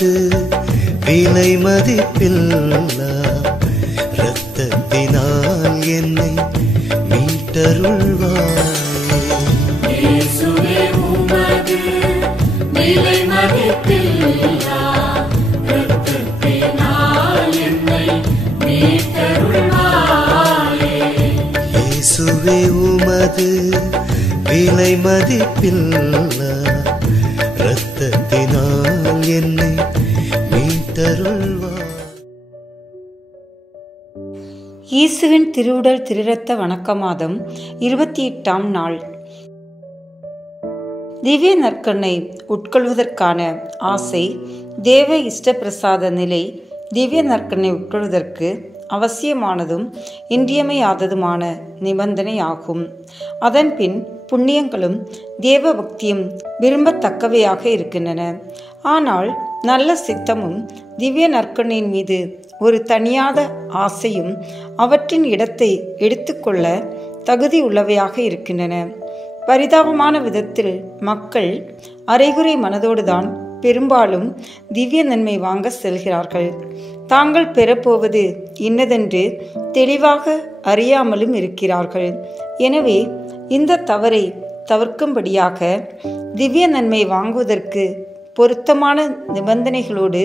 உமது விலை மதிப்பில்லா இரத்தத்தினால் என்னை மீட்டருள்வாய். இயேசுவே உமது விலை மதிப்பில்லா இரத்தத்தினால் என்னை மீட்டருள்வாயே. இயேசுவே உமது விலை மதிப்பில்லா இரத்தத்தினால் என்னை மீட்டருள்வாய். இயேசுவின் திருவுடல் திருரத்த வணக்க மாதம் 28ஆம் நாள். திவ்ய நற்கருணை உட்கொள்வதற்கான ஆசை தேவ இஷ்டப்பிரசாத நிலை திவ்ய நற்கருணை உட்கொள்வதற்கு அவசியமானதும் இன்றியமையாததுமான நிபந்தனை ஆகும். அதன்பின் புண்ணியங்களும் தேவ பக்தியும் விரும்பத்தக்கவையாக இருக்கின்றன. ஆனால் நல்ல சித்தமும் திவ்ய நற்கருணையின் மீது ஒரு தனியாத ஆசையும் அவற்றின் இடத்தை எடுத்துக்கொள்ள தகுதி உள்ளவையாக இருக்கின்றன. பரிதாபமான விதத்தில் மக்கள் அரைகுறை மனதோடுதான் பெரும்பாலும் திவ்ய நன்மை வாங்க செல்கிறார்கள். தாங்கள் பெறப்போவது இன்னதென்று தெளிவாக அறியாமலும் இருக்கிறார்கள். எனவே இந்த தவறை தவிர்க்கும்படியாக திவ்ய நன்மை வாங்குவதற்கு பொருத்தமான நிபந்தனைகளோடு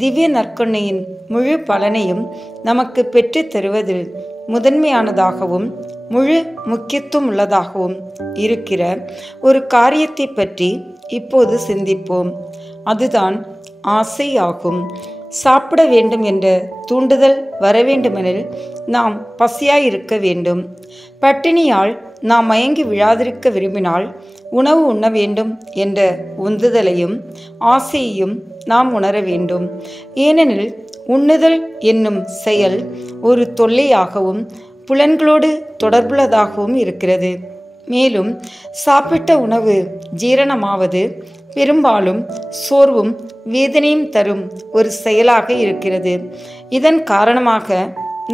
திவ்ய நற்கருணையின் முழு பலனையும் நமக்கு பெற்று தருவதில் முதன்மையானதாகவும் முழு முக்கியத்துவம் உள்ளதாகவும் இருக்கிற ஒரு காரியத்தை பற்றி இப்போது சிந்திப்போம். அதுதான் ஆசை ஆகும். சாப்பிட வேண்டும் என்ற தூண்டுதல் வரவேண்டுமெனில் நாம் பசியாயிருக்க வேண்டும். பட்டினியால் நாம் மயங்கி விழாதிருக்க விரும்பினால் உணவு உண்ண வேண்டும் என்ற உந்துதலையும் ஆசையையும் நாம் உணர வேண்டும். ஏனெனில் உண்ணுதல் என்னும் செயல் ஒரு தொல்லையாகவும் புலன்களோடு தொடர்புள்ளதாகவும் இருக்கிறது. மேலும் சாப்பிட்ட உணவு ஜீரணமாவது பெரும்பாலும் சோர்வும் வேதனையும் தரும் ஒரு செயலாக இருக்கிறது. இதன் காரணமாக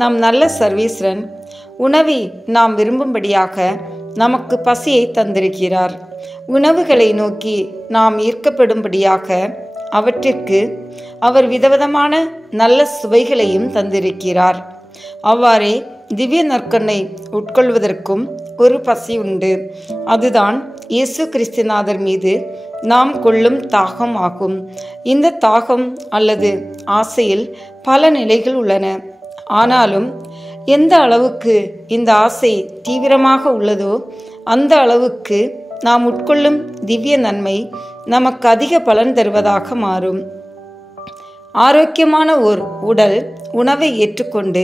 நம் நல்ல சர்வீஸ்வரன் உணவை நாம் விரும்பும்படியாக நமக்கு பசியை தந்திருக்கிறார். உணவுகளை நோக்கி நாம் ஈர்க்கப்படும்படியாக அவற்றிற்கு அவர் விதவிதமான நல்ல சுவைகளையும் தந்திருக்கிறார். அவ்வாறே திவ்ய நற்கருணை உட்கொள்வதற்கும் ஒரு பசி உண்டு. அதுதான் இயேசு கிறிஸ்துநாதர் மீது நாம் கொள்ளும் தாகம் ஆகும். இந்த தாகம் அல்லது ஆசையில் பல நிலைகள் உள்ளன. ஆனாலும் எந்த அளவுக்கு இந்த ஆசை தீவிரமாக உள்ளதோ அந்த அளவுக்கு நாம் உட்கொள்ளும் திவ்ய நன்மை நமக்கு அதிக பலன் தருவதாக மாறும். ஆரோக்கியமான ஓர் உடல் உணவை ஏற்றுக்கொண்டு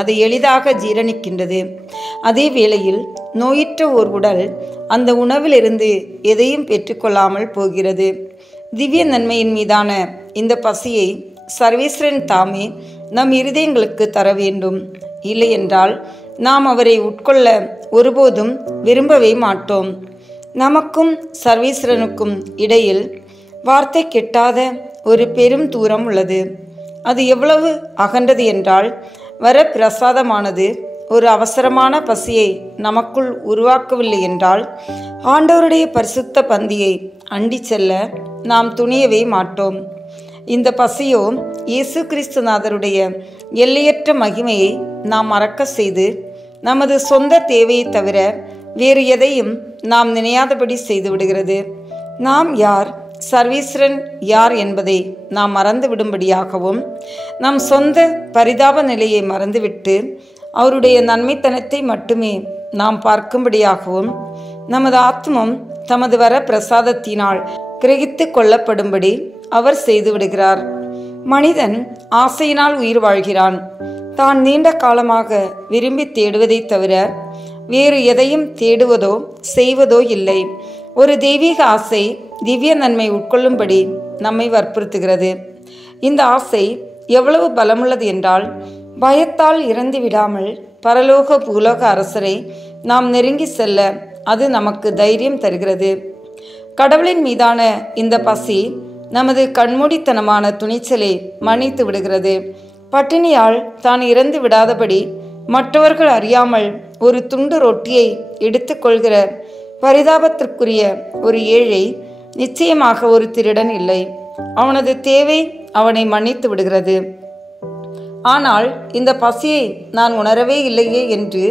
அதை எளிதாக ஜீரணிக்கின்றது. அதே வேளையில் நோயுற்ற ஓர் உடல் அந்த உணவிலிருந்து எதையும் பெற்றுக்கொள்ளாமல் போகிறது. திவ்ய நன்மையின் மீதான இந்த பசியை சர்வேஸ்வரன் தாமே நம் இருதயங்களுக்கு தர வேண்டும். இல்லையென்றால் நாம் அவரை உட்கொள்ள ஒருபோதும் விரும்பவே மாட்டோம். நமக்கும் சர்வேஸ்வரனுக்கும் இடையில் வார்த்தை கெட்டாத ஒரு பெரும் தூரம் உள்ளது. அது எவ்வளவு அகன்றது என்றால் வரப்பிரசாதமானது ஒரு அவசரமான பசியை நமக்குள் உருவாக்கவில்லை என்றால் ஆண்டவருடைய பரிசுத்த பந்தியை அண்டி செல்ல நாம் துணியவே மாட்டோம். இந்த பசியோ இயேசு கிறிஸ்துநாதருடைய எல்லையற்ற மகிமையை நாம் மறக்க செய்து நமது சொந்த தேவையை தவிர வேறு எதையும் நாம் நினையாதபடி செய்து விடுகிறது. நாம் யார், சர்வீஸ்வரன் யார் என்பதை நாம் மறந்து விடும்படியாகவும் நம் சொந்த பரிதாப நிலையை மறந்துவிட்டு அவருடைய நன்மைத்தனத்தை மட்டுமே நாம் பார்க்கும்படியாகவும் நமது ஆத்மம் தமது வர பிரசாதத்தினால் கிரகித்து கொள்ளப்படும்படி அவர் செய்து விடுகிறார். மனிதன் ஆசையினால் உயிர் வாழ்கிறான். தான் நீண்ட காலமாக விரும்பி தேடுவதை தவிர வேறு எதையும் தேடுவதோ செய்வதோ இல்லை. ஒரு தெய்வீக ஆசை திவ்ய நன்மை உட்கொள்ளும்படி நம்மை வற்புறுத்துகிறது. இந்த ஆசை எவ்வளவு பலமுள்ளது என்றால் பயத்தால் இறந்து விடாமல் பரலோக பூலோக அரசரை நாம் நெருங்கி செல்ல அது நமக்கு தைரியம் தருகிறது. கடவுளின் மீதான இந்த பசி நமது கண்மூடித்தனமான துணிச்சலை மன்னித்து விடுகிறது. பட்டினியால் தான் இறந்து விடாதபடி மற்றவர்கள் அறியாமல் ஒரு துண்டு ரொட்டியை எடுத்துக்கொள்கிற பரிதாபத்திற்குரிய ஒரு ஏழை நிச்சயமாக ஒரு திருடன் இல்லை. அவனது தேவை அவனை மன்னித்து விடுகிறது. ஆனால் இந்த பசியை நான் உணரவே இல்லையே என்று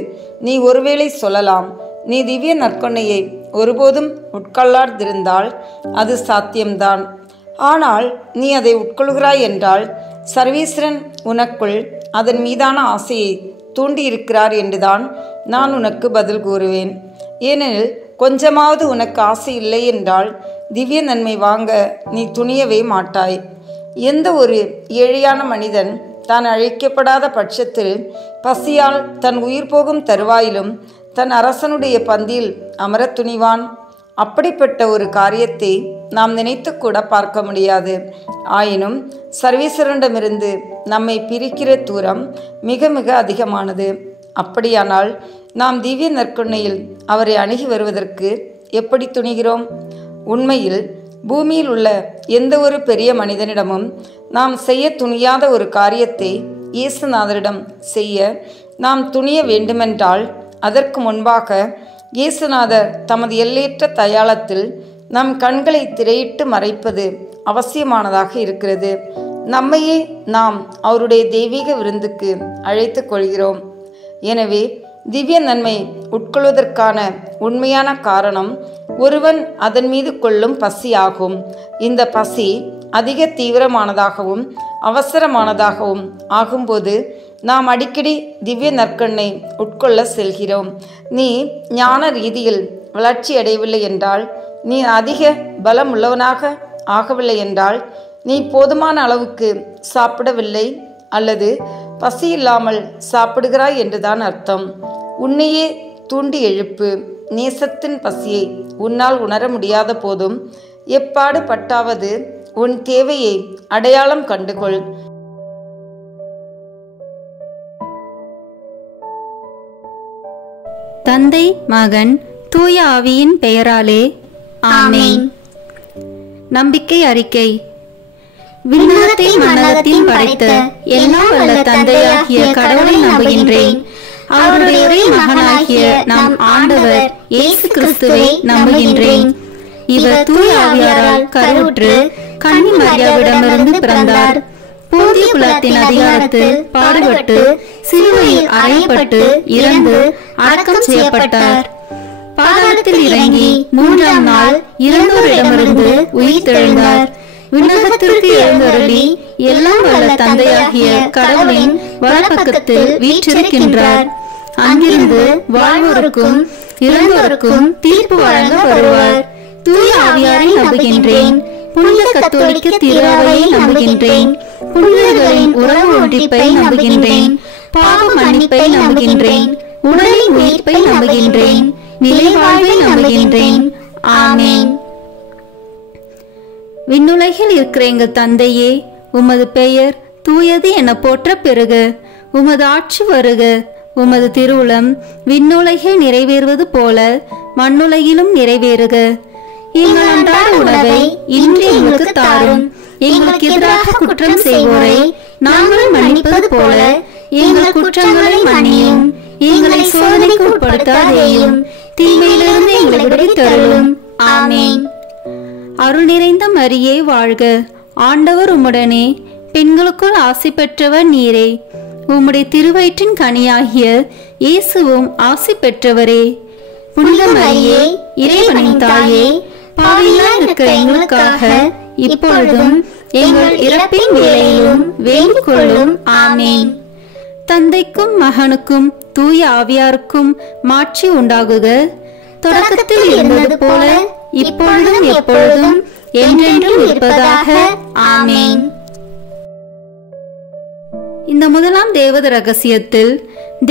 நீ ஒருவேளை சொல்லலாம். நீ திவ்ய நற்கொன்னையை ஒருபோதும் உட்கொள்ளாதிருந்தால் அது சாத்தியம்தான். ஆனால் நீ அதை உட்கொள்கிறாய் என்றால் சர்வேஸ்வரன் உனக்குள் அதன் மீதான ஆசையை தூண்டியிருக்கிறார் என்றுதான் நான் உனக்கு பதில் கூறுவேன். ஏனெனில் கொஞ்சமாவது உனக்கு ஆசை இல்லை என்றால் திவ்ய நன்மை வாங்க நீ துணியவே மாட்டாய். எந்த ஒரு ஏழையான மனிதன் தான் அழைக்கப்படாத பட்சத்தில் பசியால் தன் உயிர் போகும் தருவாயிலும் தன் அரசனுடைய பந்தியில் அமரத் துணிவான்? அப்படிப்பட்ட ஒரு காரியத்தை நாம் நினைத்து கூட பார்க்க முடியாது. ஆயினும் சர்வேஸ்வரனிடமிருந்து நம்மை பிரிக்கிற தூரம் மிக மிக அதிகமானது. அப்படியானால் நாம் திவ்ய நற்கொன்னையில் அவரை அணுகி வருவதற்கு எப்படி துணிகிறோம்? உண்மையில் பூமியில் உள்ள எந்த ஒரு பெரிய மனிதனிடமும் நாம் செய்ய துணியாத ஒரு காரியத்தை இயேசுநாதரிடம் செய்ய நாம் துணிய வேண்டுமென்றால் அதற்கு முன்பாக இயேசுநாதர் தமது எல்லையற்ற தயாளத்தில் நம் கண்களை திரையிட்டு மறைப்பது அவசியமானதாக இருக்கிறது. நம்மையே நாம் அவருடைய தெய்வீக விருந்துக்கு அழைத்து கொள்கிறோம். எனவே திவ்ய நன்மை உட்கொள்வதற்கான உண்மையான காரணம் ஒருவன் அதன் மீது கொள்ளும் பசி ஆகும். இந்த பசி அதிக தீவிரமானதாகவும் அவசரமானதாகவும் ஆகும்போது நாம் அடிக்கடி திவ்ய நற்கொன்னை உட்கொள்ள செல்கிறோம். நீ ஞான ரீதியில் வளர்ச்சி அடையவில்லை என்றால், நீ அதிக பலம் உள்ளவனாக ஆகவில்லை என்றால், நீ போதுமான அளவுக்கு சாப்பிடவில்லை அல்லது பசி இல்லாமல் சாப்பிடுகிறாய் என்றுதான் அர்த்தம். உன்னையே தூண்டி எழுப்பு. நேசத்தின் பசியை உன்னால் உணர முடியாத போதும் எப்பாடு பட்டாவது உன் தேவையை அடையாளம் கண்டுகொள். தந்தை, மகன், தூய ஆவியின் பெயராலே ஆமென். நம்பிக்கை அறிக்கை. விண்ணகத்தை மண்ணகத்தில் படைத்த எல்லாம் வல்ல தந்தையாகிய கடவுளை நம்புகின்றேன். அவருடைய ஒரே மகனாகிய நம் ஆண்டவர் இயேசு கிறிஸ்துவை நம்புகின்றேன். இவர் தூய ஆவியாரால் கருவுற்று கன்னி மரியாவிடமிருந்து பிறந்தார். போதிய குலத்தின் அதிகாரத்தில் பாடுபட்டு சிலுவையில் அறையப்பட்டு இறந்து அடக்கம் செய்யப்பட்டார். பாதாளத்தில் இறங்கி 3ஆம் நாள் இறந்தோரிடமிருந்து உயிர்த்தெழுந்தார். விண்ணகத்திற்கு எழுந்தருளி எல்லாம் வல்ல தந்தையாகிய கடவுளின் வலப்பக்கத்தில் வீற்றிருக்கின்றார். அங்கிருந்து வாழ்வோருக்கும் இறந்தோருக்கும் தீர்ப்பு வழங்க வருவார். தூய ஆவியாரை நம்புகின்றேன். புனித கத்தோலிக்க திருஅவையை நம்புகின்றேன். புனிதர்களின் உறவு ஒன்றிப்பை நம்புகின்றேன். பாவ மன்னிப்பை நம்புகின்றேன். உடலின் உயிர்ப்பை நம்புகின்றேன். நிலை வாழ்வை நம்புகின்றேன். ஆமென். விண்ணுலகில் இருக்கிற எங்கள் தந்தையே, உமது பெயர் தூயது என போற்ற பெறுக. உமது ஆட்சி வருக. உமது திருவுளம் விண்ணுலகில் நிறைவேறுவது போல மண்ணுலகிலும் நிறைவேறுக. எங்கள் அன்றாட உணவை இன்று எங்களுக்கு தாரும். எங்களுக்கு எதிராக குற்றம் செய்வோரை நாங்கள் மன்னிப்பது போல எங்கள் குற்றங்களை மன்னியும். எங்களை சோதனைக்கு உட்படுத்தாதேயும், தீமையிலிருந்து எங்களை விடுவித்தருளும். ஆமென். அருள் நிறைந்த மரியே வாழ்க. ஆண்டவர் உம்முடனே, பெண்களுக்குள் ஆசி பெற்றவர் நீரே. உம்முடைய திருவயிற்றின் கனியாகிய இயேசுவும் ஆசி பெற்றவரே. புனித மரியே, இறைவனின் தாயே, பாவிகளாய் இருக்கிற எங்களுக்காக இப்பொழுதும் எங்கள் இறப்பின் வேளையிலும் வேண்டிக் கொள்ளும். ஆமென். தந்தைக்கும் மகனுக்கும் தூய ஆவியாருக்கும் மாட்சி உண்டாகுக. தொடக்கத்தில் இருந்தது போல இப்பொழுதும் எப்பொழுதும் என்றென்றும் இருப்பதாக. ஆமென். இந்த முதலாம் தேவத ரகசியத்தில்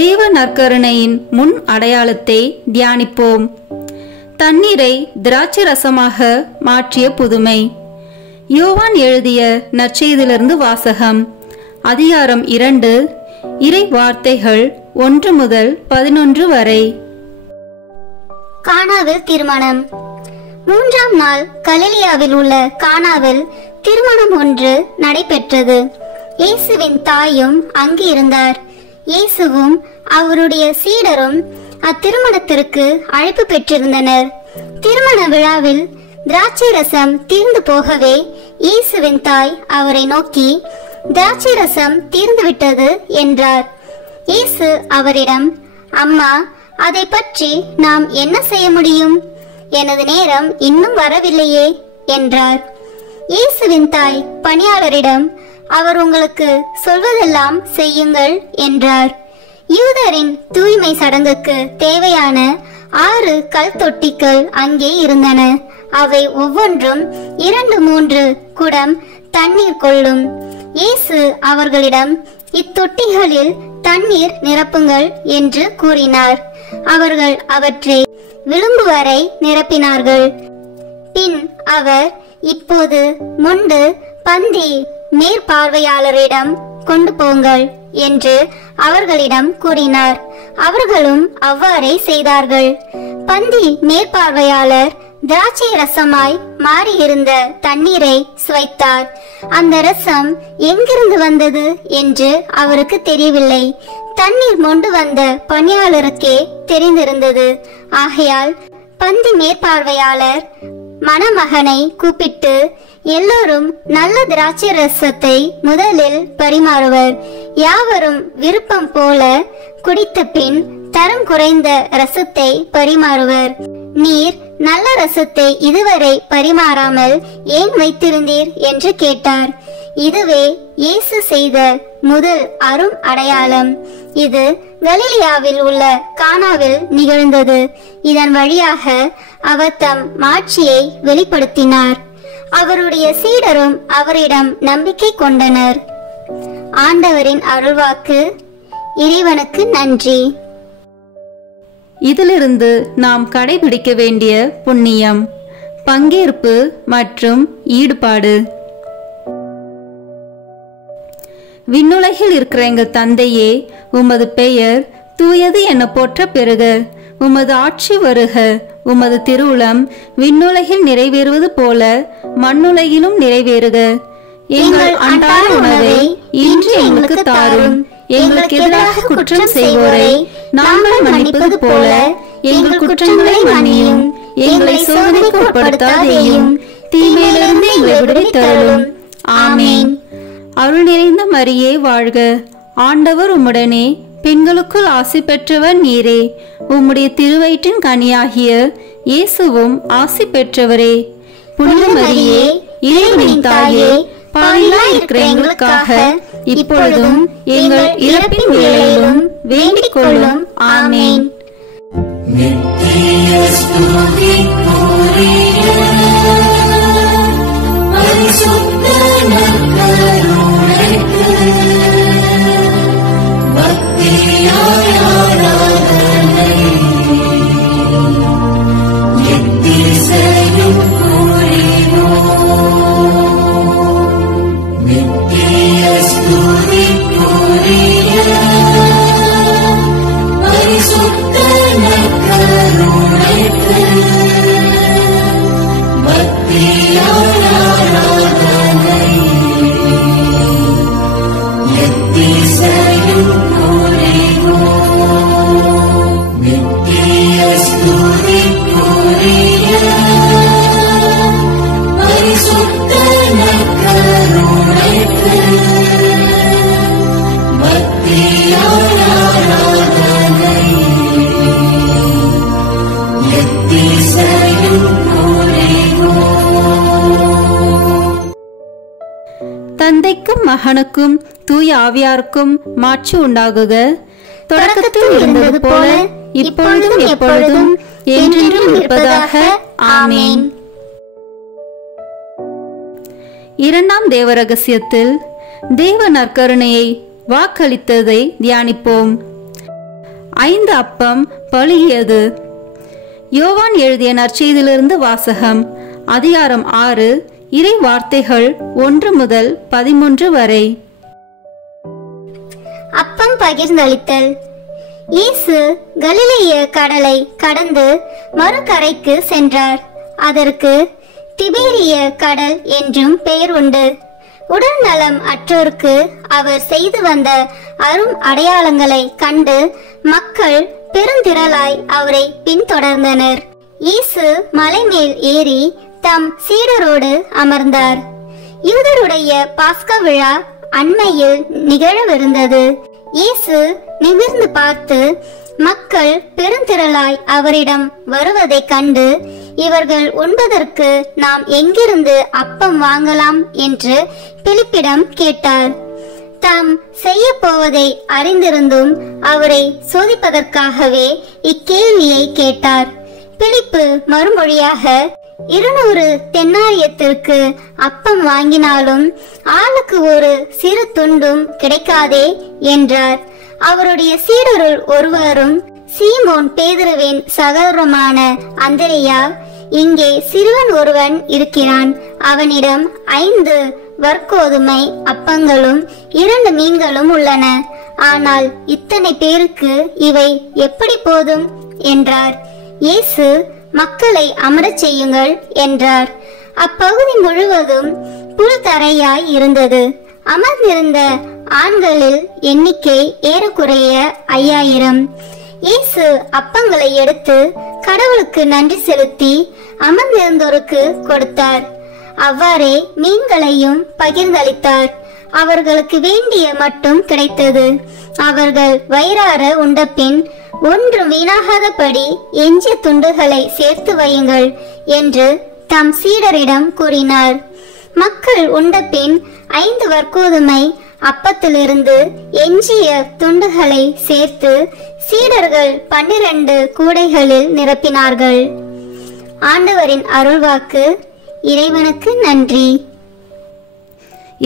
தேவ நற்கருணையின் முன் அடையாளத்தை தியானிப்போம். தண்ணீரை திராட்சை ரசமாக மாற்றிய புதுமை. யோவான் எழுதிய நற்செய்தியிலிருந்து வாசகம். அதிகாரம் 2, இறை வார்த்தைகள் 1 முதல் 11 வரை. கானாவில் திருமணம். 3ஆம் நாள் கலிலியாவில் உள்ள கானாவில் திருமணம் ஒன்று நடைபெற்றது. இயேசுவின் தாயும் அங்கு இருந்தார். இயேசுவும் அவருடைய சீடரும் அத்திருமணத்திற்கு அழைப்பு பெற்றிருந்தனர். திருமண விழாவில் திராட்சை ரசம் தீர்ந்து போகவே இயேசுவின் தாய் அவரை நோக்கி, திராட்சை ரசம் தீர்ந்துவிட்டது என்றார். இயேசு அவரிடம், அம்மா, அதை பற்றி நாம் என்ன செய்ய முடியும்? எனது நேரம் இன்னும் வரவில்லையே என்றார். இயேசுவின் தாய் பணியாளரிடம், அவர் உங்களுக்கு சொல்வதெல்லாம் செய்யுங்கள் என்றார். யூதரின் தூய்மை சடங்குக்கு தேவையான 6 கல் தொட்டிகள் அங்கே இருந்தன. அவை ஒவ்வொன்றும் 2-3 குடம் தண்ணீர் கொள்ளும். இயேசு அவர்களிடம், இத்தொட்டிகளில் தண்ணீர் நிரப்புங்கள் என்று கூறினார். அவர்கள் அவற்றை விளிம்பு வரை நிரப்பினார்கள். பின் அவர், இப்போது மொண்டு பந்தி மேற்பார்வையாளரிடம் கொண்டு போங்கள் என்று அவர்களிடம் கூறினார். அவர்களும் அவ்வாறே செய்தார்கள். பந்தி மேற்பார்வையாளர் திராட்சை ரசமாய் மாறியிருந்த தண்ணீரை சுவைத்தார். அந்த ரசம் எங்கிருந்து வந்தது என்று அவருக்கு தெரியவில்லை. தண்ணீர் மொண்டு வந்த பணியாளருக்கே தெரிந்திருந்தது. ஆகையால் பந்தி மேற்பார்வையாளர் மணமகனை கூப்பிட்டு, எல்லோரும் நல்ல திராட்சை ரசத்தை முதலில் பரிமாறுவர். யாவரும் விருப்பம் போல குடித்த பின் தரம் குறைந்த ரசத்தை பரிமாறுவர். நீர் நல்ல ரசத்தை இதுவரை பரிமாறாமல் ஏன் வைத்திருந்தீர் என்று கேட்டார். இதுவே இயேசு செய்த முதல் அரும் அடையாளம். இது கலிலியாவில் உள்ள கானாவில் நிகழ்ந்தது. இதன் வழியாக அவர் தம் மாட்சியை வெளிப்படுத்தினார். அவருடைய சீடரும் அவரிடம் நம்பிக்கை கொண்டனர். ஆண்டவரின் அருள்வாக்கு. இறைவனுக்கு நன்றி. இதிலிருந்து நாம் கடைபிடிக்க வேண்டிய புண்ணியம், பங்கேற்பு மற்றும் ஈடுபாடு. விண்ணுலகில் இருக்கிற எங்கள் தந்தையே, உமது பெயர் தூயது என போற்ற பெறுக. உமது ஆட்சி வருக. உமது திருவுளம் விண்ணுலகில் நிறைவேறுவது போல மண்ணுலகிலும் நிறைவேறுக. எங்கள் அன்றாட உணவை இன்று எங்களுக்கு தாரும். எங்களுக்கு எதிராக குற்றம் செய்வோரை நாங்கள் மன்னிப்பது போல எங்கள் குற்றங்களை மன்னியும். எங்களை சோதனைக்கு உட்படுத்தாதேயும், தீமையிலிருந்து எங்களை விடுவித்தருளும். ஆமேன். அருள் நிறைந்த மரியே வாழ்க. ஆண்டவர் உம்முடனே, பெண்களுக்குள் ஆசி பெற்றவர் நீரே. உம்முடைய திருவயிற்றின் கனியாகிய இயேசுவும் ஆசி பெற்றவரே. புனித மரியே, இறைவனின் தாயே, பாவிகளாய் இருக்கிற எங்களுக்காக இப்பொழுதும் எங்கள் இறப்பின் வேளையிலும் வேண்டிக் கொள்ளும். ஆமேன். நித்திய ஸ்துதிக்குரிய பரிசுத்த நற்கருணைக்கு பக்தியாய் ஆராதனை எத்திசையும் புரிவோம். நித்திய ஸ்துதிக்குரிய பரிசுத்த நற்கருணைக்கு பக்தியாய் ஆராதனை எத்திசையும் புரிவோம். நித்திய ஸ்துதிக்குரிய பரிசுத்த நற்கருணைக்கு பக்தியாய் ஆராதனை எத்திசையும் புரிவோம். தந்தைக்கும் மகனுக்கும் தூய ஆவியாருக்கும் மாட்சி உண்டாகுக. தொடக்கத்தில் இருந்தது போல இப்பொழுதும் எப்பொழுதும் என்றென்றும் இருப்பதாக. ஆமேன். இரண்டாம் தேவ ரகசியத்தில் தேவ நற்கருணையை வாக்களித்ததை தியானிப்போம். 5 அப்பம் பழுகியது. யோவான் எழுதிய நற்செய்தியிலிருந்து வாசகம். அதிகாரம் 6, இறை வார்த்தைகள் 1 முதல் 13 வரை. அப்பம் பகிர்ந்தளித்தல். இயேசு கலிலேய கடலை கடந்து மறுகரைக்கு சென்றார். அதற்கு திபேரிய கடல் என்றும் பெயர் உண்டு. உடல் நலம் அற்றோருக்கு அவர் செய்து வந்த அரும் அடையாளங்களை கண்டு மக்கள் பெருந்திரளாய் அவரை பின்தொடர்ந்தனர். இயேசு மலை மேல் ஏறி தம் சீடரோடு அமர்ந்தார். யூதருடைய பாஸ்கா விழா அண்மையில் நிகழவிருந்தது. இயேசு நிமிர்ந்து பார்த்து மக்கள் பெருந்திரளாய் அவரிடம் வருவதைக் கண்டு, இவர்கள் உண்பதற்கு நாம் எங்கிருந்து அப்பம் வாங்கலாம் என்று பிலிப்பிடம் கேட்டார். தாம் செய்ய போவதை அறிந்திருந்தும் அவரை சோதிப்பதற்காகவே இக்கேள்வியை கேட்டார். பிலிப்பு மறுமொழியாக, 200 தென்னாரியத்திற்கு அப்பம் வாங்கினாலும் ஆளுக்கு ஒரு சிறு துண்டும் கிடைக்காதே என்றார். அவருடைய சீடருள் ஒருவரும் சீமோன் பேதுருவின் சகோதரமான அந்திரேயா, இங்கே சிறுவன் ஒருவன் இருக்கிறான், அவனிடம் 5 வற்கோதுமை அப்பங்களும் 2 மீன்களும் உள்ளன, ஆனால் இத்தனை பேருக்கு இவை எப்படி போதும் என்றார். இயேசு, மக்களை அமரச் செய்யுங்கள் என்றார். அப்பகுதி முழுவதும் புல் தரையாய் இருந்தது. அமர்ந்திருந்த ஆண்களில் எண்ணிக்கை ஏறக்குறைய 5000. இயேசு அப்பங்களை எடுத்து கடவுளுக்கு நன்றி செலுத்தி அமர்ந்திருந்தோருக்கு கொடுத்தார். அவ்வாறே மீன்களையும் பகிர்ந்தளித்தார். அவர்களுக்கு வேண்டிய மட்டும் கிடைத்தது. அவர்கள் வயிறார உண்டபின், ஒன்றும் வீணாகாதபடி எஞ்சிய துண்டுகளை சேர்த்து வையுங்கள் என்று தம் சீடரிடம் கூறினார். மக்கள் உண்டபின் 5 வற்கோதுமை அப்பத்திலிருந்து எஞ்சிய துண்டுகளை சேர்த்து சீடர்கள் 12 கூடைகளில் நிரப்பினார்கள். ஆண்டவரின் அருள்வாக்கு. இறைவனுக்கு நன்றி.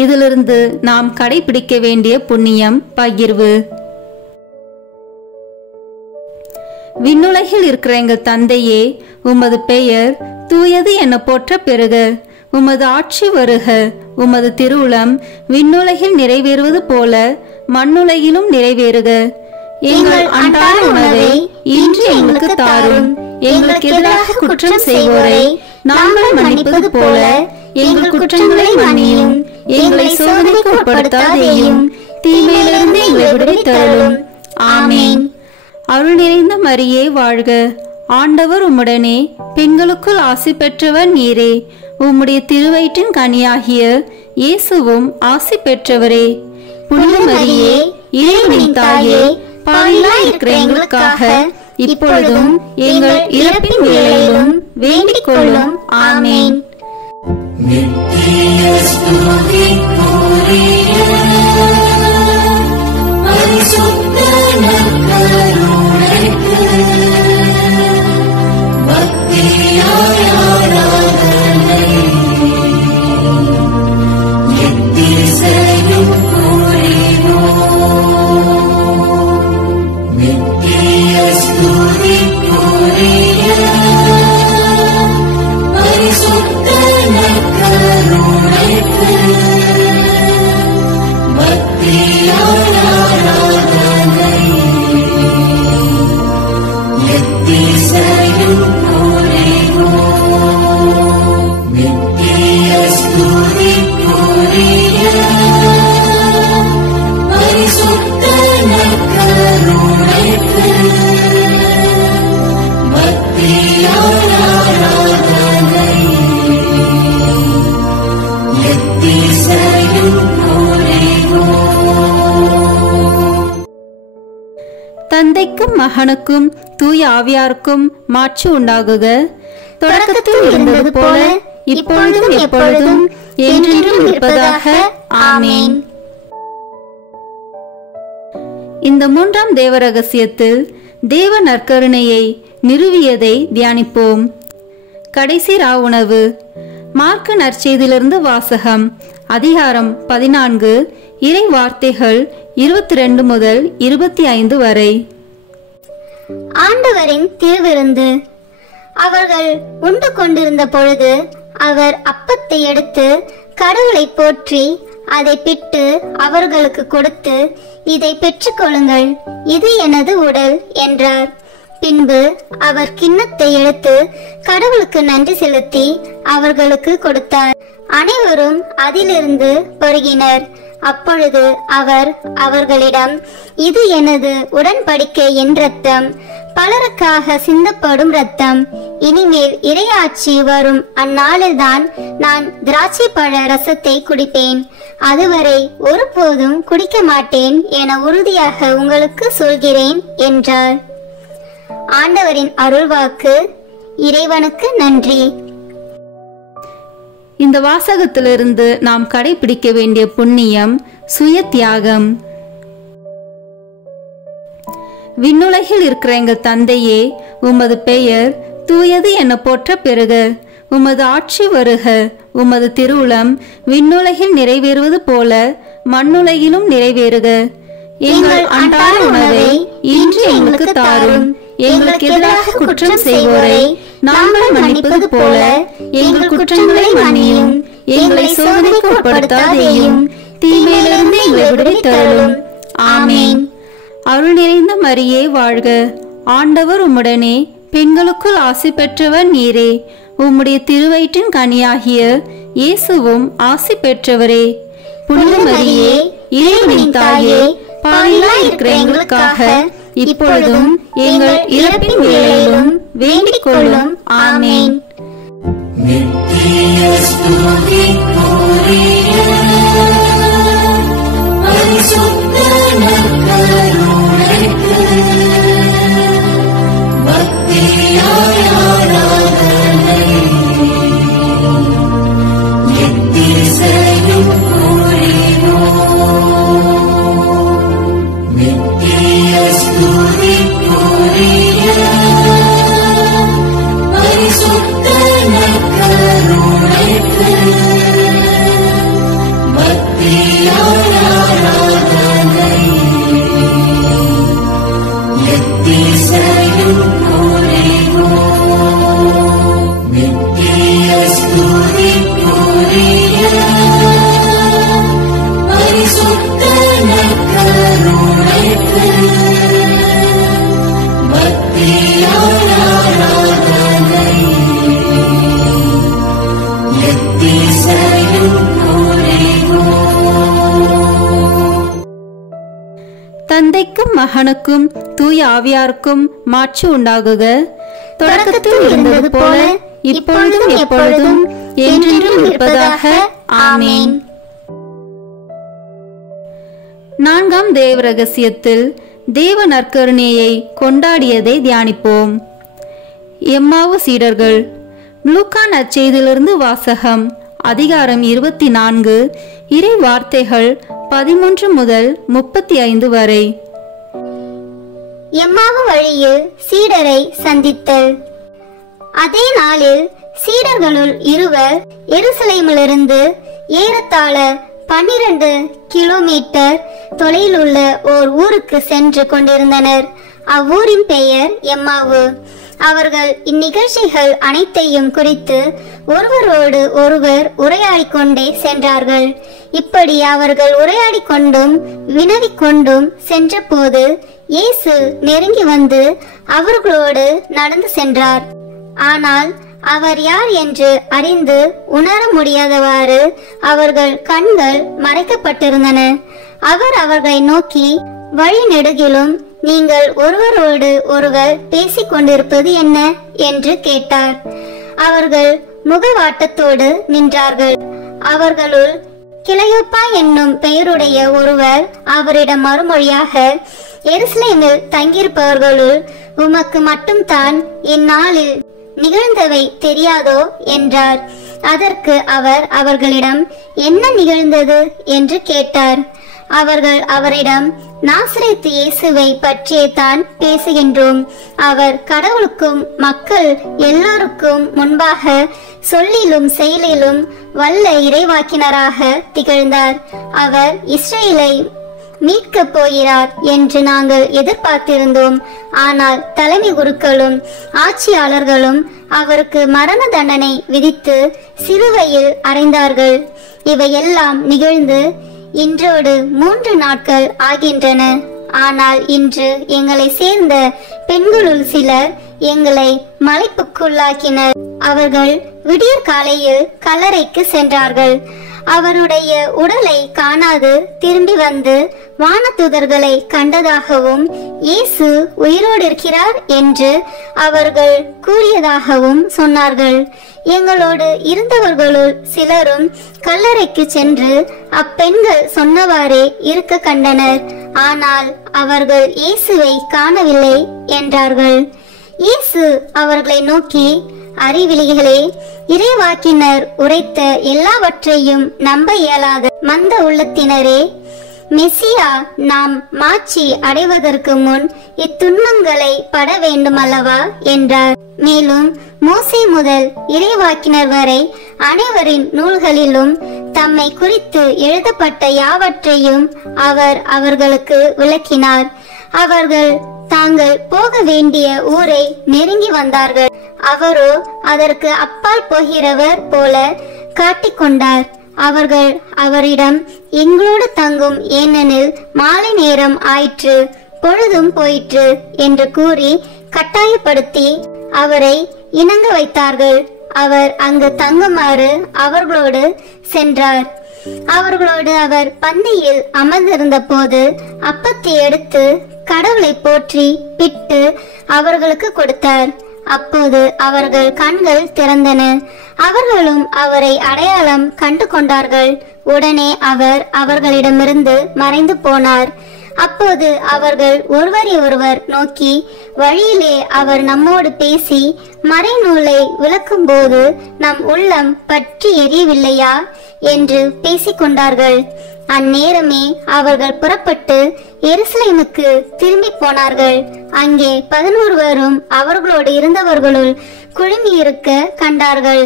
இதிலிருந்து நாம் கடைபிடிக்க வேண்டிய புண்ணியம் பகிர்வு. விண்ணுலகில் இருக்கிற எங்கள் தந்தையே, உமது பெயர் தூயது என போற்ற பெறுக. உமது ஆட்சி வருக. உமது திருவுளம் விண்ணுலகில் நிறைவேறுவது போல மண்ணுலகிலும் நிறைவேறுக. எங்கள் அன்றாட உணவை இன்று எங்களுக்கு தாரும். எங்களுக்கு எதிராக குற்றம் செய்வோரை நாங்கள் மன்னிப்பது போல எங்கள் குற்றங்களை மன்னியும். எங்களை சோதனைக்கு உட்படுத்தாதேயும், தீமையிலிருந்து எங்களை விடுவித்தருளும். ஆமேன். அருள் நிறைந்த மரியே வாழ்க. ஆண்டவர் உம்முடனே, பெண்களுக்குள் ஆசி பெற்றவர் நீரே. உம்முடைய திருவயிற்றின் கனியாகிய இயேசுவும் ஆசி பெற்றவரே. புனித மரியே, இறைவனின் தாயே, பாவிகளாய் இருக்கிற எங்களுக்காக இப்பொழுதும் எங்கள் இறப்பின் வேளையிலும் வேண்டிக் கொள்ளும். ஆமேன். நித்திய ஸ்துதிக்குரிய பரிசுத்த நற்கருணைக்கு பக்தியாய் ஆராதனை எத்திசையும் புரிவோம். நித்திய ஸ்துதிக்குரிய பரிசுத்த நற்கருணைக்கு பக்தியாய் ஆராதனை எத்திசையும் புரிவோம். நித்திய ஸ்துதிக்குரிய பரிசுத்த நற்கருணைக்கு பக்தியாய் ஆராதனை எத்திசையும் புரிவோம். தந்தைக்கும் மகனுக்கும் தூய ஆவியாருக்கும் மாட்சி உண்டாகுக. தொடக்கத்தில் இருந்தது போல இப்பொழுதும் எப்பொழுதும் என்றென்றும் இருப்பதாக. ஆமேன். இந்த 3ஆம் தேவ ரகசியத்தில் தேவ நற்கருணையை நிறுவியதை தியானிப்போம். கடைசி உணவு. மார்க்கு நற்செய்தியிலிருந்து வாசகம். அதிகாரம் 14, இறை வார்த்தைகள் 22 முதல் 25 வரை. ஆண்டவரின் திருவிருந்து. அவர்கள் உண்டு கொண்டிருந்த பொழுது அவர் அப்பத்தை எடுத்து கடவுளை போற்றி அதை பிட்டு அவர்களுக்கு கொடுத்து, இதை பெற்றுக்கொள்ளுங்கள், இது எனது உடல் என்றார். பின்பு அவர் கிண்ணத்தை எடுத்து கடவுளுக்கு நன்றி செலுத்தி அவர்களுக்கு கொடுத்தார். அனைவரும் அதிலிருந்து பருகினர். அப்பொழுது அவர் அவர்களிடம், இது எனது உடன்படிக்கையின் இரத்தம், பலருக்காக சிந்தப்படும் இரத்தம். இனிமேல் இறையாட்சி வரும் அந்நாளில்தான் நான் திராட்சை பழ ரசத்தை குடிப்பேன். அதுவரை ஒருபோதும் குடிக்க மாட்டேன் என உறுதியாக உங்களுக்கு சொல்கிறேன் என்றார். ஆண்டவரின் அருள்வாக்கு. இறைவனுக்கு நன்றி. இந்த வாசகத்திலிருந்து நாம் கடைபிடிக்க வேண்டிய புண்ணியம் சுய தியாகம். விண்ணுலகில் இருக்கிற எங்கள் தந்தையே, உமது பெயர் தூயது என போற்ற பெறுக. உமது ஆட்சி வருக. உமது திருவுளம் விண்ணுலகில் நிறைவேறுவது போல மண்ணுலகிலும் நிறைவேறுக. எங்கள் அன்றாட உணவை இன்று எங்களுக்கு தாரும். எங்களுக்கு எதிராக குற்றம் செய்வோரை நாங்கள் மன்னிப்பது போல எங்கள் குற்றங்களை மன்னியும். எங்களை சோதனைக்கு உட்படுத்தாதேயும், தீமையிலிருந்து எங்களை விடுவித்தருளும். ஆமேன். அருள் நிறைந்த மரியே வாழ்க. ஆண்டவர் உம்முடனே, பெண்களுக்குள் ஆசி பெற்றவர் நீரே. உம்முடைய திருவயிற்றின் கனியாகிய இயேசுவும் ஆசி பெற்றவரே. புனித மரியே, இறைவனின் தாயே, பாவிகளாய் இருக்கிற எங்களுக்காக இப்பொழுதும் எங்கள் இறப்பின் வேளையிலும் வேண்டிக் கொள்ளும். ஆமேன். நித்திய ஸ்துதிக்குரிய பரிசுத்த நற்கருணைக்கு பக்தியாய் ஆராதனை எத்திசையும் புரிவோம். நித்திய ஸ்துதிக்குரிய பரிசுத்த நற்கருணைக்கு பக்தியாய் ஆராதனை எத்திசையும் புரிவோம். நித்திய ஸ்துதிக்குரிய பரிசுத்த நற்கருணைக்கு பக்தியாய் ஆராதனை எத்திசையும் புரிவோம். தந்தைக்கும் மகனுக்கும் தூய ஆவியாருக்கும் மாட்சி உண்டாகுக. தொடக்கத்தில் இருந்தது போல இப்பொழுதும் எப்பொழுதும் என்றென்றும் இருப்பதாக. ஆமேன். நான்காம் தேவ ரகசியத்தில் தேவ நற்கருணையை கொண்டாடியதை தியானிப்போம். எம்மாவு சீடர்கள். லூக்கா நற்செய்தியிலிருந்து வாசகம். அதிகாரம் 24, இறை வார்த்தைகள் 13 முதல் 35 வரை. எம்மாவு வழியில் சீடரை சந்தித்தல். அதே நாளில் சீடர்களுள் இருவர் எருசலேமிலிருந்து ஏறத்தாழ 12 கிலோமீட்டர் தொலைவில் உள்ள ஓர் ஊருக்கு சென்று கொண்டிருந்தனர். அவ்வூரின் பெயர் எம்மாவு. அவர்கள் இந்நிகழ்ச்சிகள் அனைத்தையும் குறித்து ஒருவரோடு ஒருவர் உரையாடிக் கொண்டே சென்றார்கள். இப்படி அவர்கள் உரையாடிக் கொண்டும் வினவிக் கொண்டும் சென்ற போது இயேசு நெருங்கி வந்து அவர்களோடு நடந்து சென்றார். ஆனால் அவர் யார் என்று அறிந்து உணர முடியாதவாறு அவர்கள் கண்கள் மறைக்கப்பட்டிருந்தன. அவர் அவர்களை நோக்கி, வழி நெடுகிலும் நீங்கள் ஒருவரோடு ஒருவர் பேசிக் கொண்டிருப்பது என்ன என்று கேட்டார். அவர்கள் முகவாட்டத்தோடு நின்றார்கள். அவர்களுள் கிளையோப்பா என்னும் பெயருடைய ஒருவர் அவரிடம் மறுமொழியாக, எருசலேமில் தங்கியிருப்பவர்களுள் உமக்கு மட்டும்தான் இந்நாளில் நிகழ்ந்தவை தெரியாதோ என்றார். அதற்கு அவர் அவர்களிடம், என்ன நிகழ்ந்தது என்று கேட்டார். அவர்கள் அவரிடம், நாசரேத்து இயேசுவை பற்றியே தான் பேசுகின்றோம். அவர் கடவுளுக்கும் மக்கள் எல்லோருக்கும் முன்பாக சொல்லிலும் செயலிலும் வல்ல இறைவாக்கினராக திகழ்ந்தார். அவர் இஸ்ரேலை மீட்கப் போகிறார் என்று நாங்கள் எதிர்பார்த்திருந்தோம். ஆனால் தலைமை குருக்களும் ஆட்சியாளர்களும் அவருக்கு மரண தண்டனை விதித்து சிலுவையில் அறைந்தார்கள். இவையெல்லாம் நிகழ்ந்து இன்றோடு 3 நாட்கள் ஆகின்றன. ஆனால் இன்று எங்களை சேர்ந்த பெண்களுள் சிலர் எங்களை மலைப்புக்குள்ளாக்கினர். அவர்கள் விடியற் காலையில் கல்லறைக்கு சென்றார்கள். அவருடைய உடலை காணாது திரும்பி வந்து வானதூதர்களை கண்டதாகவும் இயேசு உயிரோடு இருக்கிறார் என்று அவர்கள் கூறியதாகவும் சொன்னார்கள். எங்களோடு இருந்தவர்களுள் சிலரும் கல்லறைக்கு சென்று அப்பெண்கள் சொன்னவாறே இருக்க கண்டனர். ஆனால் அவர்கள் இயேசுவை காணவில்லை என்றார்கள். இயேசு அவர்களை நோக்கி, அறிவிலிகளே, இறைவாக்கினர் உரைத்த எல்லாவற்றையும் நம்ப இயலாத மந்த உள்ளத்தினரே, மெசியா நாம் மாட்சி அடைவதற்கு முன் இத்துன்பங்களை பட வேண்டுமல்லவா என்றார். மேலும் மோசே முதல் இறைவாக்கினர் வரை அனைவரின் நூல்களிலும் தம்மை குறித்து எழுதப்பட்ட யாவற்றையும் அவர் அவர்களுக்கு விளக்கினார். அவர்கள் தாங்கள் போக வேண்டிய ஊரை நெருங்கி வந்தார்கள். அவரோ அதற்கு அப்பால் போகிறவர் போல காட்டிக்கொண்டார். அவர்கள் அவரிடம், எங்களோடு தங்கும், ஏனெனில் மாலை நேரம் ஆயிற்று, பொழுதும் போயிற்று என்று கூறி கட்டாயப்படுத்தி அவரை இணங்க வைத்தார்கள். அவர் அங்கு தங்குமாறு அவர்களோடு சென்றார். அவர்களோடு அவர் பந்தியில் அமர்ந்திருந்த போது அப்பத்தை எடுத்து கடவுளை போற்றி பிட்டு அவர்களுக்கு கொடுத்தார். அப்போது அவர்கள் கண்கள் திறந்தன. அவர்களும் அவரை அடையாளம் கண்டு கொண்டார்கள். உடனே அவர் அவர்களிடமிருந்து மறைந்து போனார். அப்போது அவர்கள் ஒருவரை ஒருவர் நோக்கி, வழியிலே அவர் நம்மோடு பேசி மறைநூலை விளக்கும் போது நம் உள்ளம் பற்றி எரியவில்லையா என்று பேசிக்கொண்டார்கள். அந்நேரமே அவர்கள் புறப்பட்டு எருசலேமுக்கு திரும்பி போனார்கள். அங்கே 11 அவர்களோடு இருந்தவர்களுள் குழுமியிருக்க கண்டார்கள்.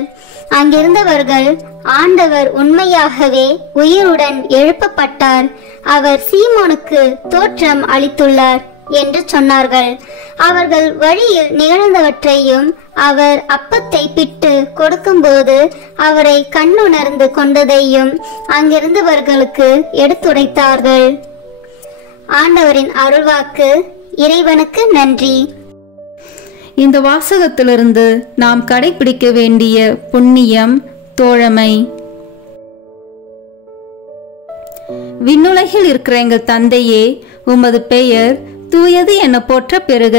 அங்கிருந்தவர்கள், ஆண்டவர் உண்மையாகவே உயிருடன் எழுப்பப்பட்டார், அவர் சீமோனுக்கு தோற்றம் அளித்துள்ளார் என்று சொன்னார்கள். அவர்கள் வழியில் நிகழ்ந்தவற்றையும் அவர் அப்பத்தை பிட்டு கொடுக்கும்போது அவரை கண்ணுணர்ந்து கொண்டதையும் அங்கிருந்தவர்களுக்கு எடுத்துரைத்தார்கள். ஆண்டவரின் அருள்வாக்கு. இறைவனுக்கு நன்றி. இந்த வாசகத்திலிருந்து நாம் கடைபிடிக்க வேண்டிய புண்ணியம் தோழமை. விண்ணுலகில் இருக்கிற எங்கள் தந்தையே, உமது பெயர் தூயது என போற்ற பெறுக.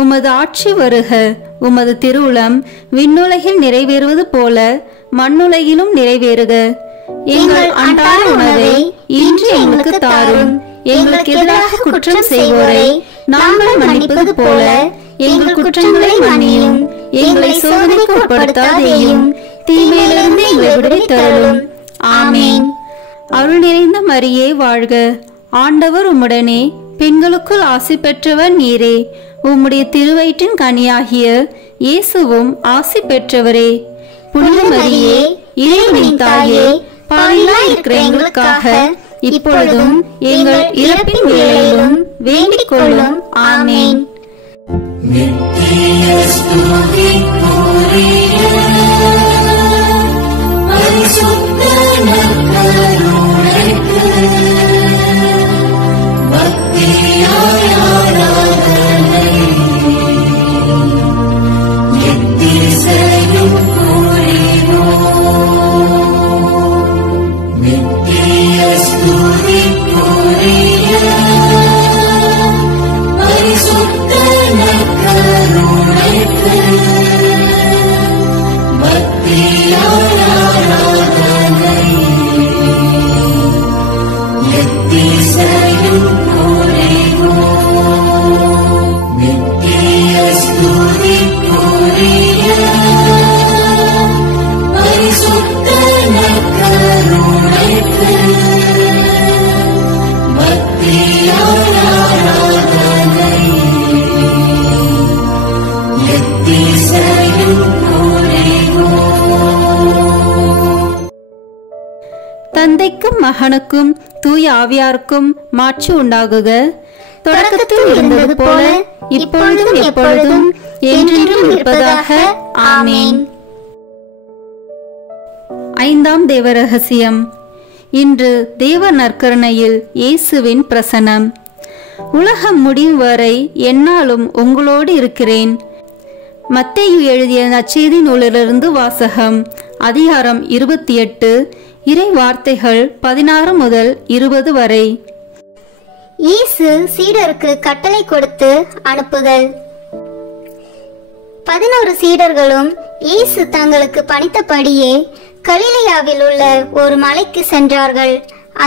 உமது ஆட்சி வருக. உமது திருவுளம் விண்ணுலகில் நிறைவேறுவது போல மண்ணுலகிலும் நிறைவேறுக. எங்கள் அன்றாட உணவை இன்று எங்களுக்கு தாரும். எங்களுக்கு எதிராக குற்றம் செய்வோரை நாங்கள் மன்னிப்பது போல எங்கள் குற்றங்களை மன்னியும். எங்களை சோதனைக்கு உட்படுத்தாதேயும், தீமையிலிருந்து எங்களை விடுவித்தருளும். ஆமீன். அருள் நிறைந்த மரியே வாழ்க. ஆண்டவர் உம்முடனே, பெண்களுக்குள் ஆசி பெற்றவர் நீரே. உம்முடைய திருவயிற்றின் கனியாகிய இயேசுவும் ஆசி பெற்றவரே. புனித மரியே, இறைவனின் தாயே, பாவிகளாய் இருக்கிற எங்களுக்காக இப்பொழுதும் எங்கள் இறப்பின் வேளையிலும் வேண்டிக் கொள்ளும். ஆமீன். நித்திய ஸ்துதிக்குரிய பரிசுத்த நற்கருணைக்கு பக்தியாய் ஆராதனை எத்திசையும் புரிவோம். நித்திய ஸ்துதிக்குரிய பரிசுத்த நற்கருணைக்கு பக்தியாய் ஆராதனை எத்திசையும் புரிவோம். நித்திய ஸ்துதிக்குரிய பரிசுத்த நற்கருணைக்கு பக்தியாய் ஆராதனை எத்திசையும் புரிவோம். தந்தைக்கும் மகனுக்கும் தூய ஆவியாருக்கும் மாட்சி உண்டாகுக. தொடக்கத்தில் இருந்தது போல இப்பொழுதும் எப்பொழுதும் என்றென்றும் இருப்பதாக. ஆமீன். 5ஆம் தேவ ரகசியம். இன்று தேவ நற்கருணையில் இயேசுவின் பிரசனம். உலகம் முடியும் வரை எந்நாளும் உங்களோடு இருக்கிறேன். மத்தேயு எழுதிய நற்செய்தி நூலிலிருந்து வாசகம். அதிகாரம் 28 இறை வார்த்தைகள் 16 முதல் 20 வரை. இயேசு சீடருக்கு கட்டளை கொடுத்து அனுப்புதல். 11 சீடர்களும் இயேசு தங்களுக்கு பணித்தபடியே கலிலேயாவில் உள்ள ஒரு மலைக்கு சென்றார்கள்.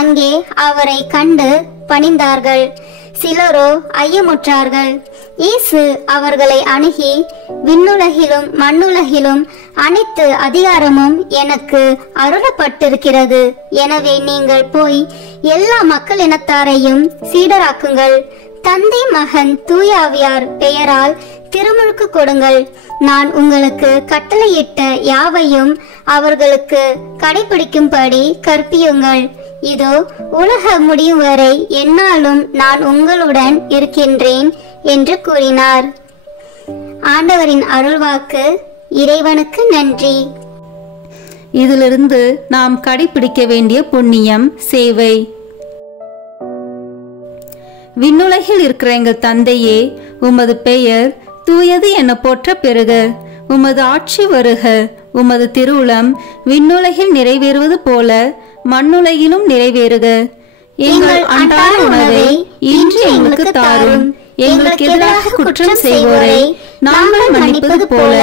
அங்கே அவரை கண்டு பணிந்தார்கள். சிலரோ ஐயமுற்றார்கள். இயேசு அவர்களை அணுகி, விண்ணுலகிலும் மண்ணுலகிலும் அனைத்து அதிகாரமும் எனக்கு அருளப்பட்டிருக்கிறது. எனவே நீங்கள் போய் எல்லா மக்கள் இனத்தாரையும் சீடராக்குங்கள். தந்தை, மகன், தூய ஆவியார் பெயரால் திருமுழுக்கு கொடுங்கள். நான் உங்களுக்கு கட்டளையிட்ட யாவையும் அவர்களுக்கு கடைபிடிக்கும்படி கற்பியுங்கள். இதோ, உலக முடியும் வரை எந்நாளும் நான் உங்களுடன் இருக்கின்றேன் என்று கூறினார். ஆண்டவரின் அருள்வாக்கு. இறைவனுக்கு நன்றி. இதிலிருந்து நாம் கடைபிடிக்க வேண்டிய புண்ணியம் சேவை. விண்ணுலகில் இருக்கிற எங்கள் தந்தையே, உமது பெயர் தூயது என போற்ற பெறுக. உமது ஆட்சி வருக. உமது திருவுளம் விண்ணுலகில் நிறைவேறுவது போல மண்ணுலகிலும் நிறைவேறுக. எங்கள் அன்றாட உணவை இன்று எங்களுக்கு தாரும். எங்களுக்கு எதிராக குற்றம் செய்வோரை நாங்கள் மன்னிப்பது போல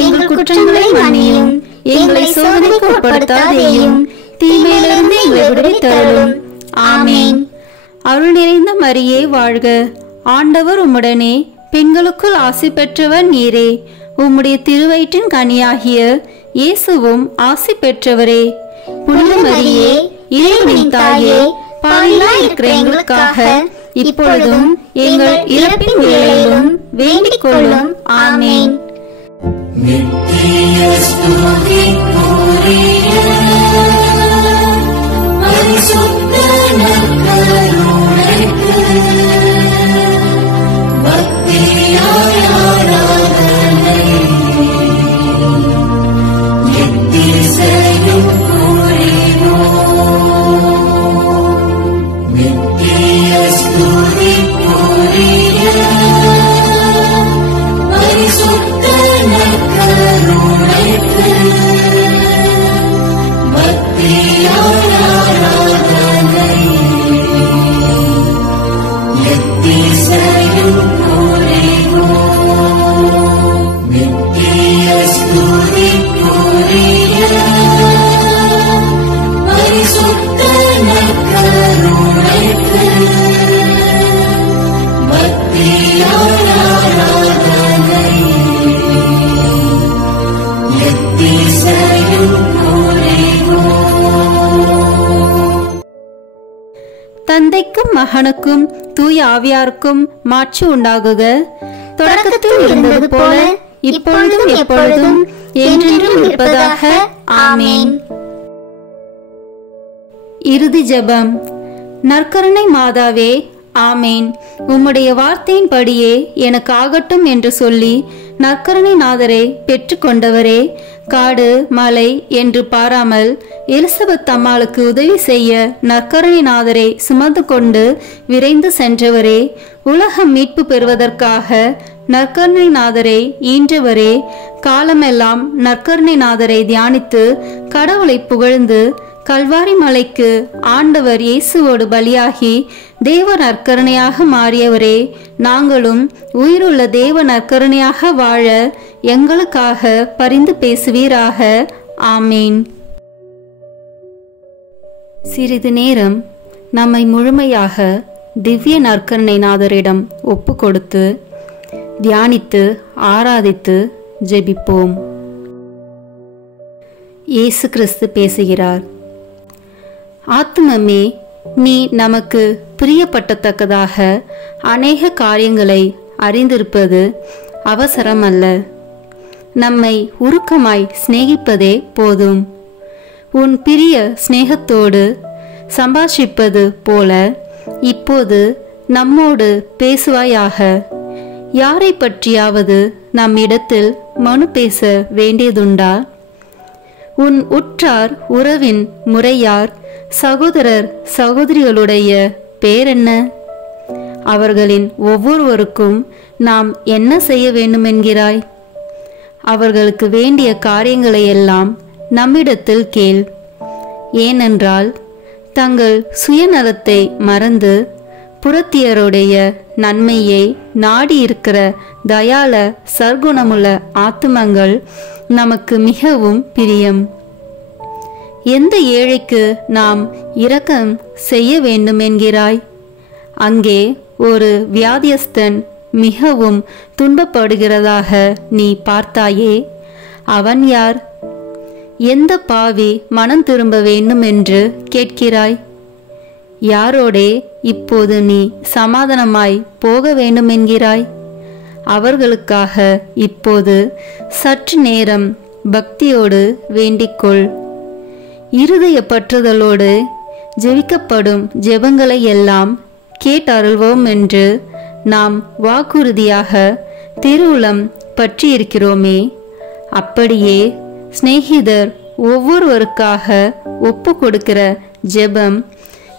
எங்கள் குற்றங்களை மன்னியும். எங்களை சோதனைக்கு உட்படுத்தாதேயும், தீமையிலிருந்து எங்களை விடுவித்தருளும். ஆமேன். அருள் நிறைந்த மரியே வாழ்க. ஆண்டவர் உம்முடனே, பெண்களுக்குள் ஆசி பெற்றவர் நீரே. உம்முடைய திருவயிற்றின் கனியாகிய இயேசுவும் ஆசி பெற்றவரே. புனித மரியே, இறைவனின் தாயே, பாவிகளாய் இருக்கிற எங்களுக்காக இப்பொழுதும் எங்கள் இறப்பின் வேளையிலும் வேண்டிக் கொள்ளும். ஆமேன். நித்திய ஸ்துதிக்குரிய பரிசுத்த நற்கருணைக்கு பக்தியாய் ஆராதனை எத்திசையும் புரிவோம். நித்திய ஸ்துதிக்குரிய பரிசுத்த நற்கருணைக்கு பக்தியாய் ஆராதனை எத்திசையும் புரிவோம். நித்திய ஸ்துதிக்குரிய பரிசுத்த நற்கருணைக்கு பக்தியாய் ஆராதனை எத்திசையும் புரிவோம். தந்தைக்கும் மகனுக்கும் தூய ஆவியாருக்கும் மாட்சி உண்டாகுக. தொடக்கத்தில் இருந்தது போல இப்பொழுதும் எப்பொழுதும் என்றென்றும் இருப்பதாக. ஆமேன். இறுதி ஜெபம். நற்கருணை மாதாவே, ஆமேன். உம்முடைய வார்த்தையின்படியே எனக்கு ஆகட்டும் என்று சொல்லி நற்கருணை நாதரை பெற்றுக்கொண்டவரே, காடு மலை என்று பாராமல் எலிசபெத் அம்மாளுக்கு உதவி செய்ய நற்கருணை நாதரை சுமந்து கொண்டு விரைந்து சென்றவரே, உலகம் மீட்பு பெறுவதற்காக நற்கருணை நாதரை ஈன்றவரே, காலமெல்லாம் நற்கருணை நாதரை தியானித்து கடவுளை புகழ்ந்து கல்வாரி மலைக்கு ஆண்டவர் இயேசுவோடு பலியாகி தேவ நற்கருணையாக மாறியவரே, நாங்களும் உயிருள்ள தேவ நற்கருணையாக வாழ எங்களுக்காக பரிந்து பேசுவீராக. ஆமீன். சிறிது நேரம் நம்மை முழுமையாக திவ்ய நற்கருணை நாதரிடம் ஒப்பு கொடுத்து தியானித்து ஆராதித்து ஜெபிப்போம். இயேசு கிறிஸ்து பேசுகிறார். ஆத்துமமே, நீ நமக்கு பிரியப்பட்டத்தக்கதாக அநேக காரியங்களை அறிந்திருப்பது அவசரமல்ல. நம்மை உருக்கமாய் சிநேகிப்பதே போதும். உன் பிரிய சிநேகத்தோடு சம்பாஷிப்பது போல இப்போது நம்மோடு பேசுவாயாக. யாரை பற்றியாவது நம்மிடத்தில் மனு பேச வேண்டியதுண்டா? உன் உற்றார் உறவின் முறையார் சகோதரர் சகோதரிகளுடைய பேரென்ன? அவர்களின் ஒவ்வொருவருக்கும் நாம் என்ன செய்ய வேண்டுமென்கிறாய்? அவர்களுக்கு வேண்டிய காரியங்களை எல்லாம் நம்மிடத்தில் கேள். ஏனென்றால் தங்கள் சுயநலத்தை மறந்து புறத்தியருடைய நன்மையை நாடி இருக்கிற தயால சர்க்குணமுள்ள ஆத்துமங்கள் நமக்கு மிகவும் பிரியம். எந்த ஏழைக்கு நாம் இரக்கம் செய்ய வேண்டும் என்கிறாய்? அங்கே ஒரு வியாதியஸ்தன் மிகவும் துன்பப்படுகிறதாக நீ பார்த்தாயே, அவன் யார்? எந்த பாவி மனம் திரும்ப வேண்டும் என்று கேட்கிறாய்? யாரோடே இப்போது நீ சமாதானமாய் போக வேண்டும் என்கிறாய்? அவர்களுக்காக இப்போது சற்று நேரம் பக்தியோடு வேண்டிக்கொள். இருதய பற்றுதலோடு ஜெபிக்கப்படும் ஜெபங்களை எல்லாம் கேட்டருள்வோம் என்று நாம் வாக்குறுதியாக திருவுளம் பற்றியிருக்கிறோமே. அப்படியே சிநேகிதர் ஒவ்வொருவருக்காக ஒப்பு கொடுக்கிற ஜெபம்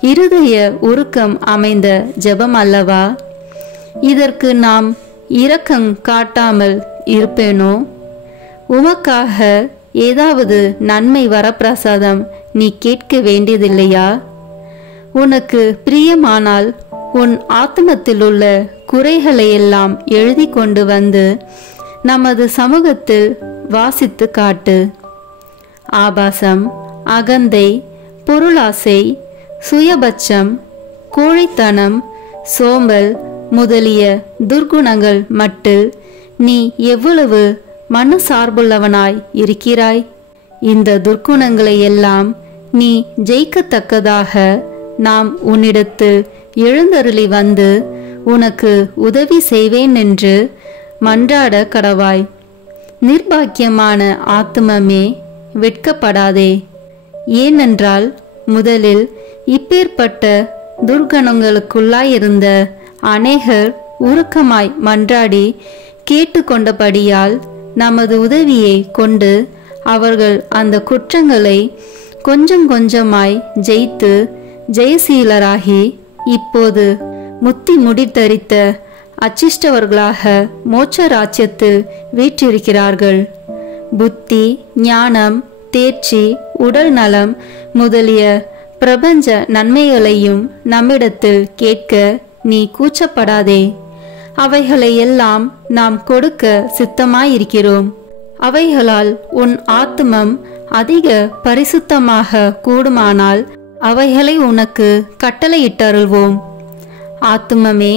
இருதய உருக்கம் அமைந்த ஜெபம் அல்லவா? இதற்கு நாம் இரக்கம் காட்டாமல் இருப்பேனோ? உமக்காக ஏதாவது நன்மை வரப்பிரசாதம் நீ கேட்க வேண்டியதில்லையா? உனக்கு பிரியமானால் உன் ஆத்மத்தில் உள்ள குறைகளையெல்லாம் எழுதி கொண்டு வந்து நமது சமூகத்தில் வாசித்து காட்டு. ஆபாசம், அகந்தை, பொருளாசை, சுயபட்சம், கோழைத்தனம், சோம்பல் முதலிய துர்குணங்கள் மட்டில் நீ எவ்வளவு மனசார்புள்ளவனாய் இருக்கிறாய்? இந்த துர்க்குணங்களை எல்லாம் நீ ஜெயிக்கத்தக்கதாக நாம் உன்னிடத்தில் எழுந்தருளி வந்து உனக்கு உதவி செய்வேன் என்று மன்றாட கடவாய். நிர்பாக்கியமான ஆத்துமமே, வெட்கப்படாதே. ஏனென்றால் முதலில் இப்பேற்பட்ட துர்கணங்களுக்குள்ளாயிருந்த அநேகர் உருக்கமாய் மன்றாடி கேட்டுக்கொண்டபடியால் நமது உதவியை கொண்டு அவர்கள் அந்த குற்றங்களை கொஞ்சம் கொஞ்சமாய் ஜெயித்து ஜெயசீலராகி இப்போது முத்தி முடித்தரித்த அச்சிஷ்டவர்களாக மோட்ச ராஜ்யத்தில் வீற்றிருக்கிறார்கள். புத்தி, ஞானம், தேர்ச்சி, உடல் நலம் முதலிய பிரபஞ்ச நன்மைகளையும் நம்மிடத்தில் கேட்க நீ கூச்சப்படாதே. அவைகளை எல்லாம் நாம் கொடுக்க சித்தமாயிருக்கிறோம். அவைகளால் உன் ஆத்மம் அதிக பரிசுத்தமாக கூடுமானால் அவைகளை உனக்கு கட்டளையிட்டருள்வோம். ஆத்துமமே,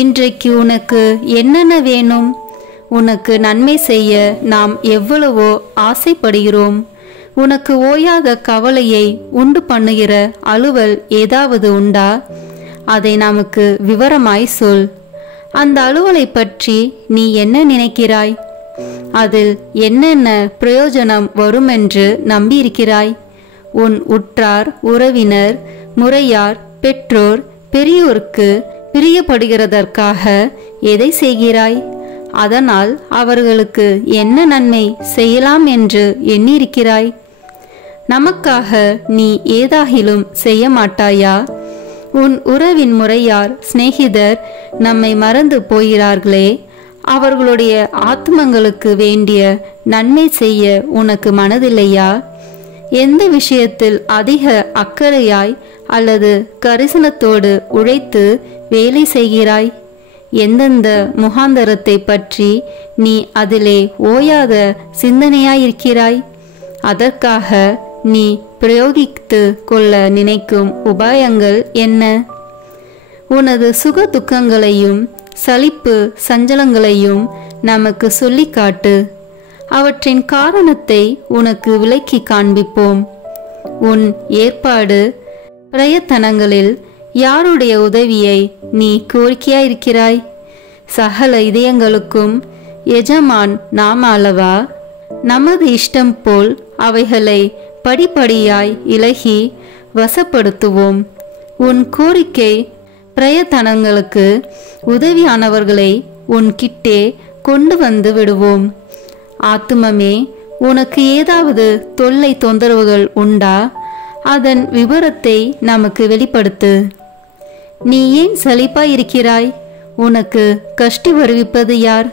இன்றைக்கு உனக்கு என்னென்ன வேணும்? உனக்கு நன்மை செய்ய நாம் எவ்வளவோ ஆசைப்படுகிறோம். உனக்கு ஓயாத கவலையை உண்டு பண்ணுகிற அலுவல் ஏதாவது உண்டா? அதை நமக்கு விவரமாய் சொல். அந்த அலுவலை பற்றி நீ என்ன நினைக்கிறாய்? அதில் என்னென்ன பிரயோஜனம் வருமென்று நம்பியிருக்கிறாய்? உன் உற்றார், உறவினர், முறையார், பெற்றோர், பெரியோருக்கு பிரியப்படுகிறதற்காக எதை செய்கிறாய்? அதனால் அவர்களுக்கு என்ன நன்மை செய்யலாம் என்று எண்ணியிருக்கிறாய்? நமக்காக நீ ஏதாகிலும் செய்ய மாட்டாயா? உன் உறவின் முறையார், சிநேகிதர் நம்மை மறந்து போகிறார்களே, அவர்களுடைய ஆத்மங்களுக்கு வேண்டிய நன்மை செய்ய உனக்கு மனதில்லையா? எந்த விஷயத்தில் அதிக அக்கறையாய் அல்லது கரிசனத்தோடு உழைத்து வேலை செய்கிறாய்? எந்தெந்த முகாந்தரத்தை பற்றி நீ அதிலே ஓயாத சிந்தனையாயிருக்கிறாய்? அதற்காக நீ பிரயோகித்து கொள்ள நினைக்கும் உபாயங்கள் என்ன? உனது சுக துக்கங்களையும் சலிப்பு சஞ்சலங்களையும் நமக்கு சொல்லி காட்டு. அவற்றின் காரணத்தை உனக்கு விளக்கி காண்பிப்போம். உன் ஏற்பாடு பிரயத்தனங்களில் யாருடைய உதவியை நீ கோரிக்கையாயிருக்கிறாய்? சகல இதயங்களுக்கும் எஜமான் நாம் அல்லவா? நமது இஷ்டம் போல் அவைகளை படிப்படியாய் இலகி வசப்படுத்துவோம். உன் கோரிக்கை பிரயத்தனங்களுக்கு உதவியானவர்களை உன் கிட்டே கொண்டு வந்து விடுவோம். ஆத்துமமே, உனக்கு ஏதாவது தொல்லை தொந்தரவுகள் உண்டா? அதன் விவரத்தை நமக்கு வெளிப்படுத்து. நீ ஏன் சலிப்பாயிருக்கிறாய்? உனக்கு கஷ்டி வருவிப்பது யார்?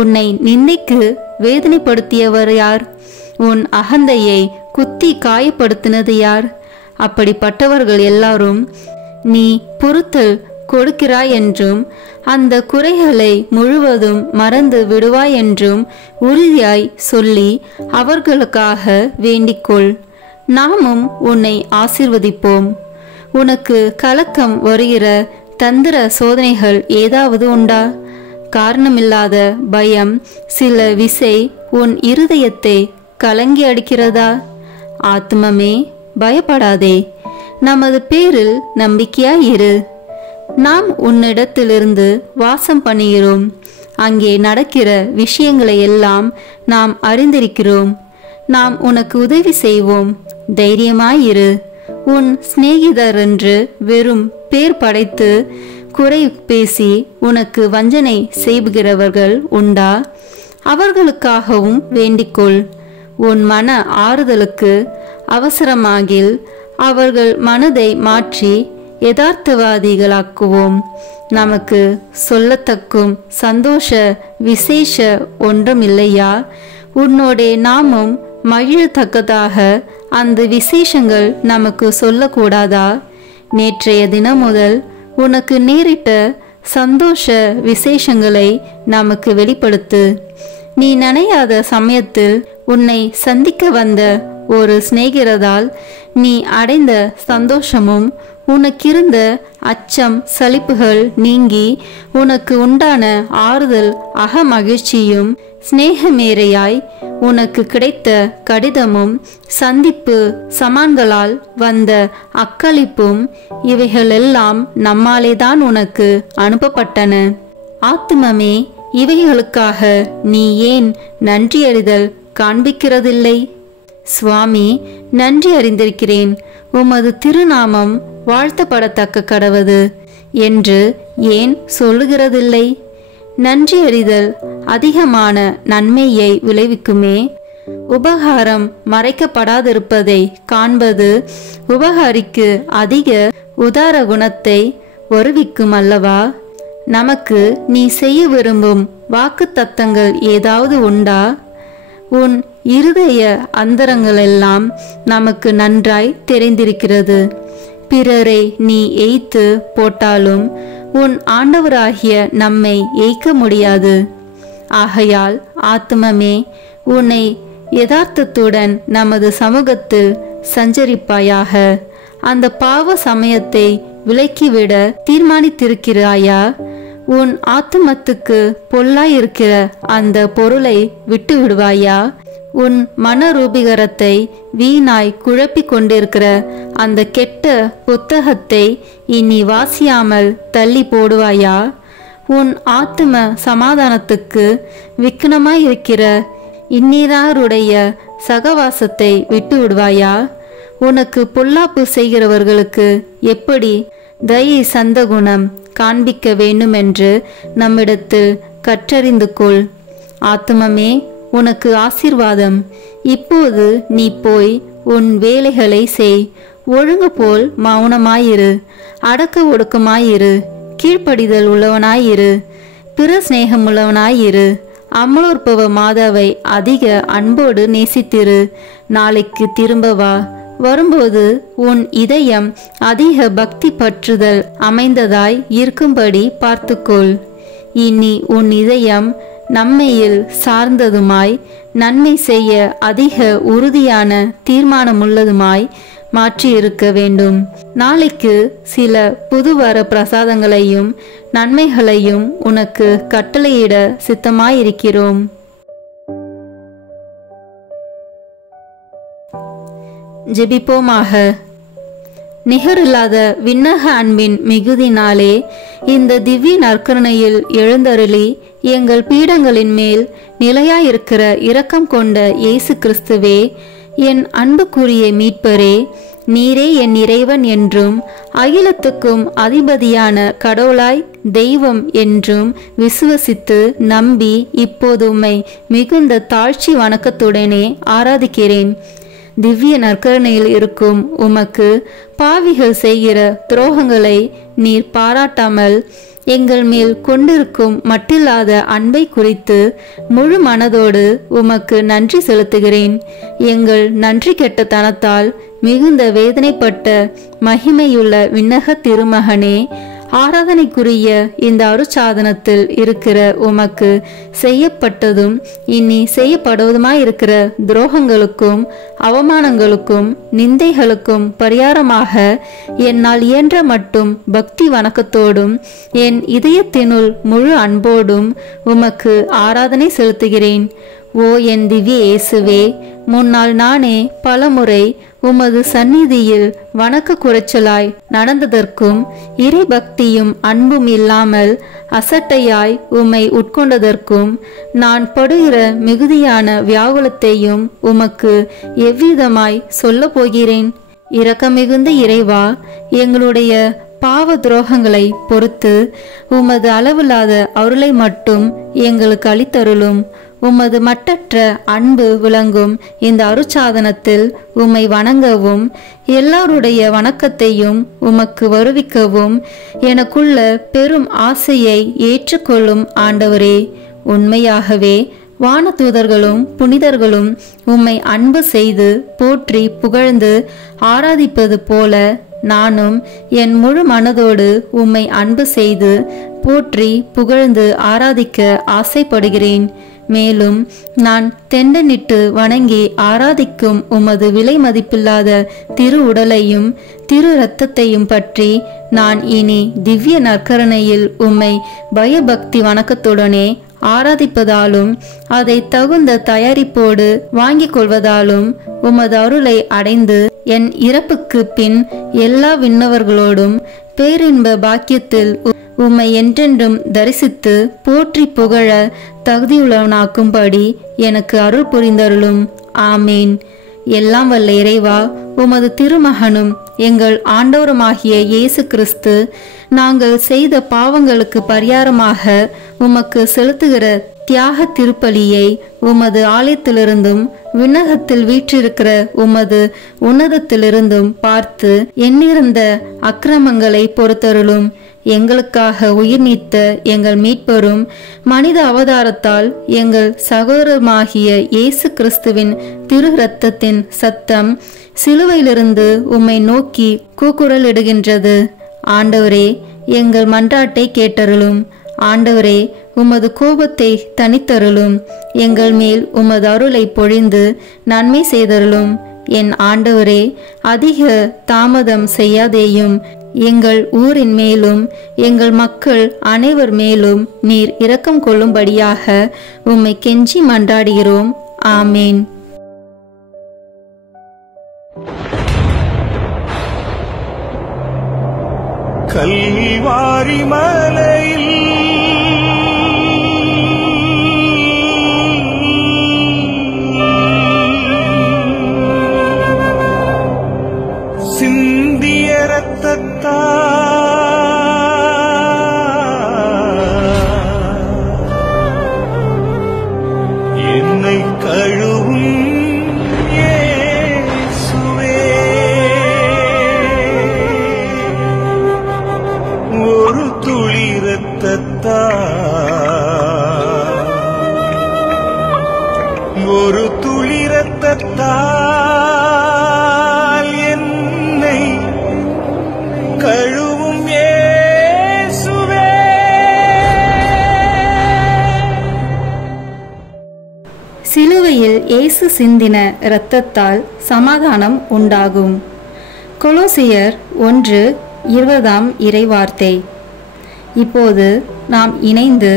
உன்னை நிந்தைக்கு வேதனைப்படுத்தியவர் யார்? உன் அகந்தையை குத்தி காயப்படுத்தினது யார்? அப்படிப்பட்டவர்கள் எல்லாரும் நீ பொறுத்தல் கொடுக்கிறாய் என்றும் அந்த குறைகளை முழுவதும் மறந்து விடுவாய் என்றும் உறுதியாய் சொல்லி அவர்களுக்காக வேண்டிக்கொள். நாமும் உன்னை ஆசீர்வதிப்போம். உனக்கு கலக்கம் வருகிற தந்திர சோதனைகள் ஏதாவது உண்டா? காரணமில்லாத பயம் சில விசை உன் இருதயத்தை கலங்கி அடிக்கிறதா? ஆத்மமே, பயப்படாதே, நமது பேரில் நம்பிக்கையாயிரு. நாம் உன்னிடத்திலிருந்து வாசம் பண்ணுகிறோம். அங்கே நடக்கிற விஷயங்களை எல்லாம் நாம் அறிந்திருக்கிறோம். நாம் உனக்கு உதவி செய்வோம். தைரியமாயிரு. உன் சிநேகிதர் என்று வெறும் பேர் படைத்து குறை பேசி உனக்கு வஞ்சனை செய்கிறவர்கள் உண்டா? அவர்களுக்காகவும் வேண்டிக்கொள். உன் மன ஆறுதலுக்கு அவசரமாகில் அவர்கள் மனதை மாற்றி யதார்த்தவாதிகளாக்குவோம். நமக்கு சொல்லத்தக்கும் சந்தோஷ விசேஷ ஒன்றும் இல்லையா? உன்னோடே நாமும் மகிழத்தக்கதாக அந்த விசேஷங்கள் நமக்கு சொல்லக்கூடாதா? நேற்றைய தினம் முதல் உனக்கு நேரிட்ட சந்தோஷ விசேஷங்களை நமக்கு வெளிப்படுத்து. நீ நினையாத சமயத்தில் உன்னை சந்திக்க வந்த ஒரு சிநேகிதரால் நீ அடைந்த சந்தோஷமும் உனக்கிருந்த அச்சம் சலிப்புகள் நீங்கி உனக்கு உண்டான ஆறுதல் அகமகிழ்ச்சியும் சிநேகமேரையாய் உனக்கு கிடைத்த கடிதமும் சந்திப்பு சமான்களால் வந்த அக்களிப்பும் இவைகளெல்லாம் நம்மாலேதான் உனக்கு அனுப்பப்பட்டன. ஆத்துமமே, இவைகளுக்காக நீ ஏன் நன்றியறிதல் காண்பிக்கிறதில்லை? சுவாமி, நன்றி அறிந்திருக்கிறேன், உமது திருநாமம் வாழ்த்தப்படத்தக்க கடவது என்று ஏன் சொல்லுகிறதில்லை? நன்றி அறிதல் அதிகமான நன்மையை விளைவிக்குமே. உபகாரம் மறைக்கப்படாதிருப்பதை காண்பது உபகாரிக்கு அதிக உதார குணத்தை வருவிக்கும் அல்லவா? நமக்கு நீ செய்ய விரும்பும் வாக்கு தத்தங்கள் ஏதாவது உண்டா? உன் இருதய அந்தரங்களெல்லாம் நமக்கு நன்றாய் தெரிந்திருக்கிறது. பிறரை நீ எய்த்து போட்டாலும் உன் ஆண்டவராகிய நம்மை எய்க்க முடியாது. ஆகையால் ஆத்மமே, உன்னை யதார்த்தத்துடன் நமது சமூகத்தில் சஞ்சரிப்பாயாக. அந்த பாவ சமயத்தை விலக்கிவிட தீர்மானித்திருக்கிறாயா? உன் ஆத்மத்துக்கு பொல்லாயிருக்கிற அந்த பொருளை விட்டு விடுவாயா? உன் மனரூபிகரத்தை வீணாய் குழப்பிக் கொண்டிருக்கிற அந்த கெட்ட புத்தகத்தை இனி வாசியாமல் தள்ளி போடுவாயா? உன் ஆத்ம சமாதானத்துக்கு விக்னமாயிருக்கிற இந்நீராருடைய சகவாசத்தை விட்டு விடுவாயா? உனக்கு பொல்லாப்பு செய்கிறவர்களுக்கு எப்படி தயை சந்தகுணம் காண்பிக்க வேண்டுமென்று நம்மிடத்தில் கற்றறிந்து கொள். ஆத்மமே, உனக்கு ஆசீர்வாதம். இப்போது நீ போய் உன் வேலைகளை செய். ஒழுங்கு போல் மௌனமாயிரு, அடக்க ஒடுக்கமாயிரு, கீழ்ப்படிதல் உள்ளவனாயிரு, பிற சிநேகமுள்ளவனாயிரு. அமலோற்பவ மாதாவை அதிக அன்போடு நேசித்திரு. நாளைக்கு திரும்ப வா. வரும்போது உன் இதயம் அதிக பக்தி பற்றுதல் அமைந்ததாய் இருக்கும்படி பார்த்துக்கொள். இனி உன் இதயம் நம்மையில் சார்ந்ததுமாய் நன்மை செய்ய அதிக உறுதியான தீர்மானமுள்ளதுமாய் மாற்றியிருக்க வேண்டும். நாளைக்கு சில புதுவர பிரசாதங்களையும் நன்மைகளையும் உனக்கு கட்டளையிட சித்தமாயிருக்கிறோம். ஜெபிப்போமாக. நிகரில்லாத விண்ணக அன்பின் மிகுதினாலே இந்த திவ்ய நற்கருணையில் எழுந்தருளி எங்கள் பீடங்களின் மேல் நிலையாயிருக்கிற இரக்கம் கொண்ட இயேசு கிறிஸ்துவே, என் அன்புக்குரிய மீட்பரே, நீரே என் இறைவன் என்றும் அகிலத்துக்கும் அதிபதியான கடவுளாய் தெய்வம் என்றும் விசுவசித்து நம்பி இப்போது உம்மை மிகுந்த தாழ்ச்சி வணக்கத்துடனே ஆராதிக்கிறேன். திவ்ய நற்கருணையில் இருக்கும் உமக்கு பாவிகள் செய்கிற துரோகங்களை நீர் பாராட்டாமல் எங்கள் மேல் கொண்டிருக்கும் மட்டில்லாத அன்பை குறித்து முழு மனதோடு உமக்கு நன்றி செலுத்துகிறேன். எங்கள் நன்றி கெட்டத்தனத்தால் மிகுந்த வேதனைப்பட்ட மகிமையுள்ள விண்ணக திருமகனே, ஆராதனைக்குரிய இந்த அருட்சாதனத்தில் இருக்கிற உமக்கு செய்யப்பட்டதும் இனி செய்யப்படுவதுமாயிருக்கிற துரோகங்களுக்கும் அவமானங்களுக்கும் நிந்தைகளுக்கும் பரிகாரமாக என்னால் இயன்ற மட்டும் பக்தி வணக்கத்தோடும் என் இதயத்தினுள் முழு அன்போடும் உமக்கு ஆராதனை செலுத்துகிறேன். ஓ என் திவ்ய இயேசுவே, முன்னால் நானே பலமுறை உமது சந்நிதியில் வணக்க குறைச்சலாய் நடந்ததற்கும் இறை பக்தியும் அன்பும் இல்லாமல் அசட்டையாய் உம்மை உட்கொண்டதற்கும் நான் படுகிற மிகுதியான வியாகுலத்தையும் உமக்கு எவ்விதமாய் சொல்ல போகிறேன். இரக்கமிகுந்த இறைவா, எங்களுடைய பாவ துரோகங்களை பொறுத்து உமது அளவில்லாத அருளை மட்டும் எங்களுக்கு அளித்தருளும். உமது மட்டற்ற அன்பு விளங்கும் இந்த அருட்சாதனத்தில் உம்மை வணங்கவும் எல்லாருடைய வணக்கத்தையும் உமக்கு வருவிக்கவும் எனக்குள்ள பெரும் ஆசையை ஏற்றுக்கொள்ளும் ஆண்டவரே. உண்மையாகவே வானதூதர்களும் புனிதர்களும் உம்மை அன்பு செய்து போற்றி புகழ்ந்து ஆராதிப்பது போல நானும் என் முழு மனதோடு உம்மை அன்பு செய்து போற்றி புகழ்ந்து ஆராதிக்க ஆசைப்படுகிறேன். மேலும் நான் தெண்டனிட்டு வணங்கி ஆராதிக்கும் உமது விலை மதிப்பில்லாத திரு உடலையும் திரு இரத்தத்தையும் பற்றி நான் இனி திவ்ய நற்கருணையில் உம்மை பயபக்தி வணக்கத்துடனே ஆராதிப்பதாலும் அதை தகுந்த தயாரிப்போடு வாங்கிக் கொள்வதாலும் உமது அருளை அடைந்து என் இறப்புக்கு பின் எல்லா விண்ணவர்களோடும் பேரின்ப பாக்கியத்தில் உம்மை என்றென்றும் தரிசித்து போற்றி புகழ தகுதியுள்ளவனாக்கும்படி எனக்கு அருள் புரிந்தருளும். ஆமேன். எல்லாம் வல்ல இறைவா, உமது திருமகனும் எங்கள் ஆண்டவருமாகிய இயேசு கிறிஸ்து நாங்கள் செய்த பாவங்களுக்கு பரிகாரமாக உமக்கு செலுத்துகிற தியாக திருப்பலியை உமது ஆலயத்திலிருந்தும் விண்ணகத்தில் வீற்றிருக்கிற உமது உன்னதத்திலிருந்தும் பார்த்து எண்ணிறந்த அக்கிரமங்களை பொறுத்தருளும். எங்களுக்காக உயிர் நீத்த எங்கள் மீட்பரும் மனித அவதாரத்தால் எங்கள் சகோதரமாகிய இயேசு கிறிஸ்துவின் திரு இரத்தத்தின் சத்தம் சிலுவையிலிருந்து உம்மை நோக்கி கூக்குரலிடுகின்றது. ஆண்டவரே, எங்கள் மன்றாட்டை கேட்டருளும். ஆண்டவரே, உமது கோபத்தை தனித்தருளும். எங்கள் மேல் உமது அருளை பொழிந்து நன்மை செய்தருளும். என் ஆண்டவரே, அதிக தாமதம் செய்யாதேயும். எங்கள் ஊரின் மேலும் எங்கள் மக்கள் அனைவர் மேலும் நீர் இரக்கம் கொள்ளும்படியாக உம்மை கெஞ்சி மன்றாடுகிறோம். ஆமேன். கல்வாரி மலையில் சிந்திய ரத்தத்தால் என்னை கழுவும் இயேசுவே, ஒரு துளி ரத்தத்தால் என்னை கழுவும் இயேசுவே. சிலுவையில் இயேசு சிந்தின இரத்தத்தால் சமாதானம் உண்டாகும். கொலோசியர் 1:20 இறைவார்த்தை. இப்போது நாம் இணைந்து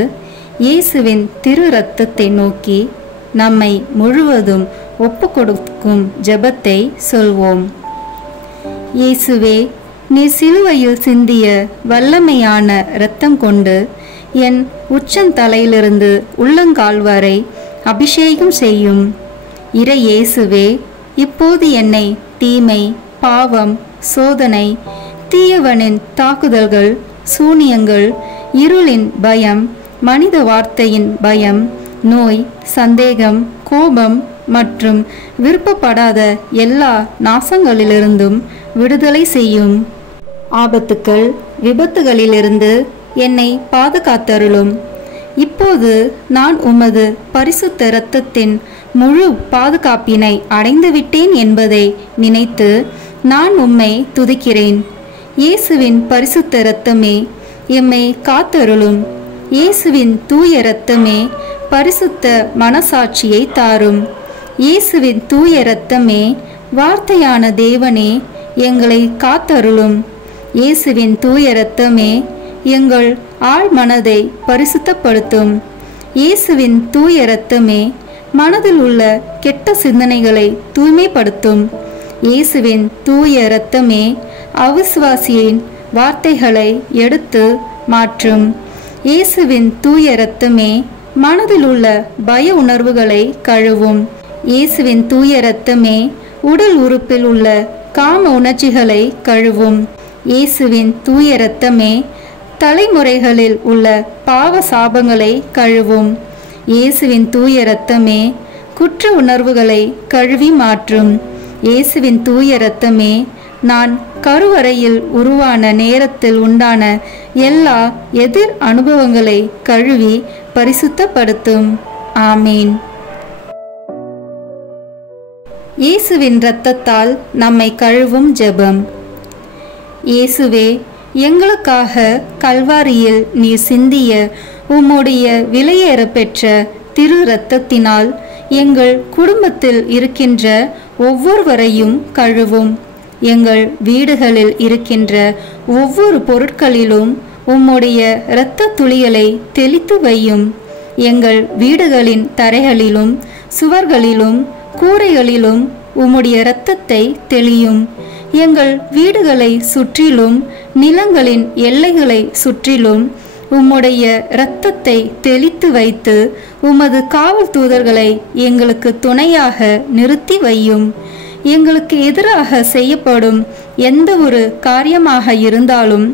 இயேசுவின் திரு இரத்தத்தை நோக்கி நம்மை முழுவதும் ஒப்பு கொடுக்கும் ஜெபத்தை சொல்வோம். இயேசுவே, நீ சிலுவையில் சிந்திய வல்லமையான இரத்தம் கொண்டு என் உச்சந்தலையிலிருந்து உள்ளங்கால் வரை அபிஷேகம் செய்யும். இறை இயேசுவே, இப்போது என்னை தீமை, பாவம், சோதனை, தீயவனின் தாக்குதல்கள், சூனியங்கள், இருளின் பயம், மனித வார்த்தையின் பயம், நோய், சந்தேகம், கோபம் மற்றும் விருப்பப்படாத எல்லா நாசங்களிலிருந்தும் விடுதலை செய்யும். ஆபத்துக்கள், விபத்துகளிலிருந்து என்னை பாதுகாத்தருளும். இப்போது நான் உமது பரிசுத்த இரத்தத்தின் முழு பாதுகாப்பினை அடைந்துவிட்டேன் என்பதை நினைத்து நான் உம்மை துதிக்கிறேன். இயேசுவின் பரிசுத்த இரத்தமே எம்மை காத்தருளும். இயேசுவின் தூய இரத்தமே பரிசுத்த மனசாட்சியை தாரும். இயேசுவின் தூய இரத்தமே வார்த்தையான தேவனே எங்களை காத்தருளும். இயேசுவின் தூய இரத்தமே எங்கள் ஆழ் மனதை பரிசுத்தப்படுத்தும். இயேசுவின் தூய இரத்தமே மனதில் உள்ள கெட்ட சிந்தனைகளை தூய்மைப்படுத்தும். இயேசுவின் தூய இரத்தமே அவிசுவாசியின் வார்த்தைகளை எடுத்து மாற்றும். இயேசுவின் தூய இரத்தமே மனதில் உள்ள பய உணர்வுகளை கழுவும். இயேசுவின் தூய இரத்தமே உடல் உறுப்பில் உள்ள காம உணர்ச்சிகளை கழுவும். இயேசுவின் தூய இரத்தமே தலைமுறைகளில் உள்ள பாவ சாபங்களை கழுவும். இயேசுவின் தூய இரத்தமே குற்ற உணர்வுகளை கழுவி மாற்றும். இயேசுவின் தூய இரத்தமே நான் கருவறையில் உருவான நேரத்தில் உண்டான எல்லா எதிர் அனுபவங்களை கழுவி பரிசுத்தப்படுத்தும். ஆமீன். இயேசுவின் இரத்தத்தால் நம்மை கழுவும் ஜெபம். இயேசுவே, எங்களுக்காக கல்வாரியில் நீர் சிந்திய உம்முடைய விலையேற பெற்ற திரு இரத்தத்தினால் எங்கள் குடும்பத்தில் இருக்கின்ற ஒவ்வொருவரையும் கழுவும். எங்கள் வீடுகளில் இருக்கின்ற ஒவ்வொரு பொருட்களிலும் உம்முடைய இரத்த துளிகளை தெளித்து வையும். எங்கள் வீடுகளின் தரைகளிலும் சுவர்களிலும் கூரைகளிலும் உம்முடைய இரத்தத்தை தெளியும். எங்கள் வீடுகளை சுற்றிலும் நிலங்களின் எல்லைகளை சுற்றிலும் உம்முடைய இரத்தத்தை தெளித்து வைத்து உமது காவல் தூதர்களை எங்களுக்கு துணையாக நிறுத்தி வையும். எங்களுக்கு எதிராக செய்யப்படும் எந்த ஒரு காரியமாக இருந்தாலும்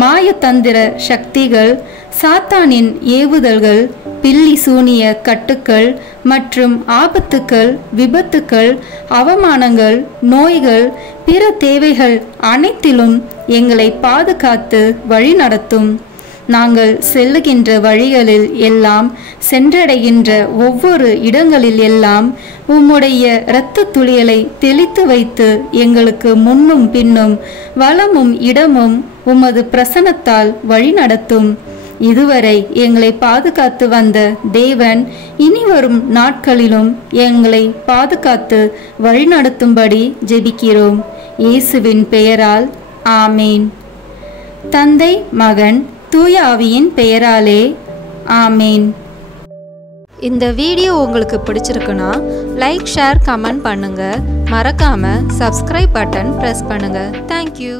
மாயதந்திர சக்திகள், சாத்தானின் ஏவுதல்கள், பில்லி சூனிய கட்டுக்கள் மற்றும் ஆபத்துக்கள், விபத்துக்கள், அவமானங்கள், நோய்கள், பிற தேவைகள் அனைத்திலும் எங்களை பாதுகாத்து வழிநடத்தும். நாங்கள் செல்லுகின்ற வழிகளில் எல்லாம், சென்றடைகின்ற ஒவ்வொரு இடங்களில் எல்லாம் உம்முடைய இரத்த துளிகளை தெளித்து வைத்து எங்களுக்கு முன்னும் பின்னும் வலமும் இடமும் உமது பிரசன்னத்தால் வழிநடத்தும். இதுவரை எங்களை பாதுகாத்து வந்த தேவன் இனிவரும் நாட்களிலும் எங்களை பாதுகாத்து வழிநடத்தும்படி ஜெபிக்கிறோம். இயேசுவின் பெயரால் ஆமீன். தந்தை, மகன், தூய ஆவியின் பெயராலே ஆமீன். இந்த வீடியோ உங்களுக்கு பிடிச்சிருக்குன்னா லைக், ஷேர், கமெண்ட் பண்ணுங்க. மறக்காம சப்ஸ்கிரைப் பட்டன் பிரஸ் பண்ணுங்க. தேங்க்யூ.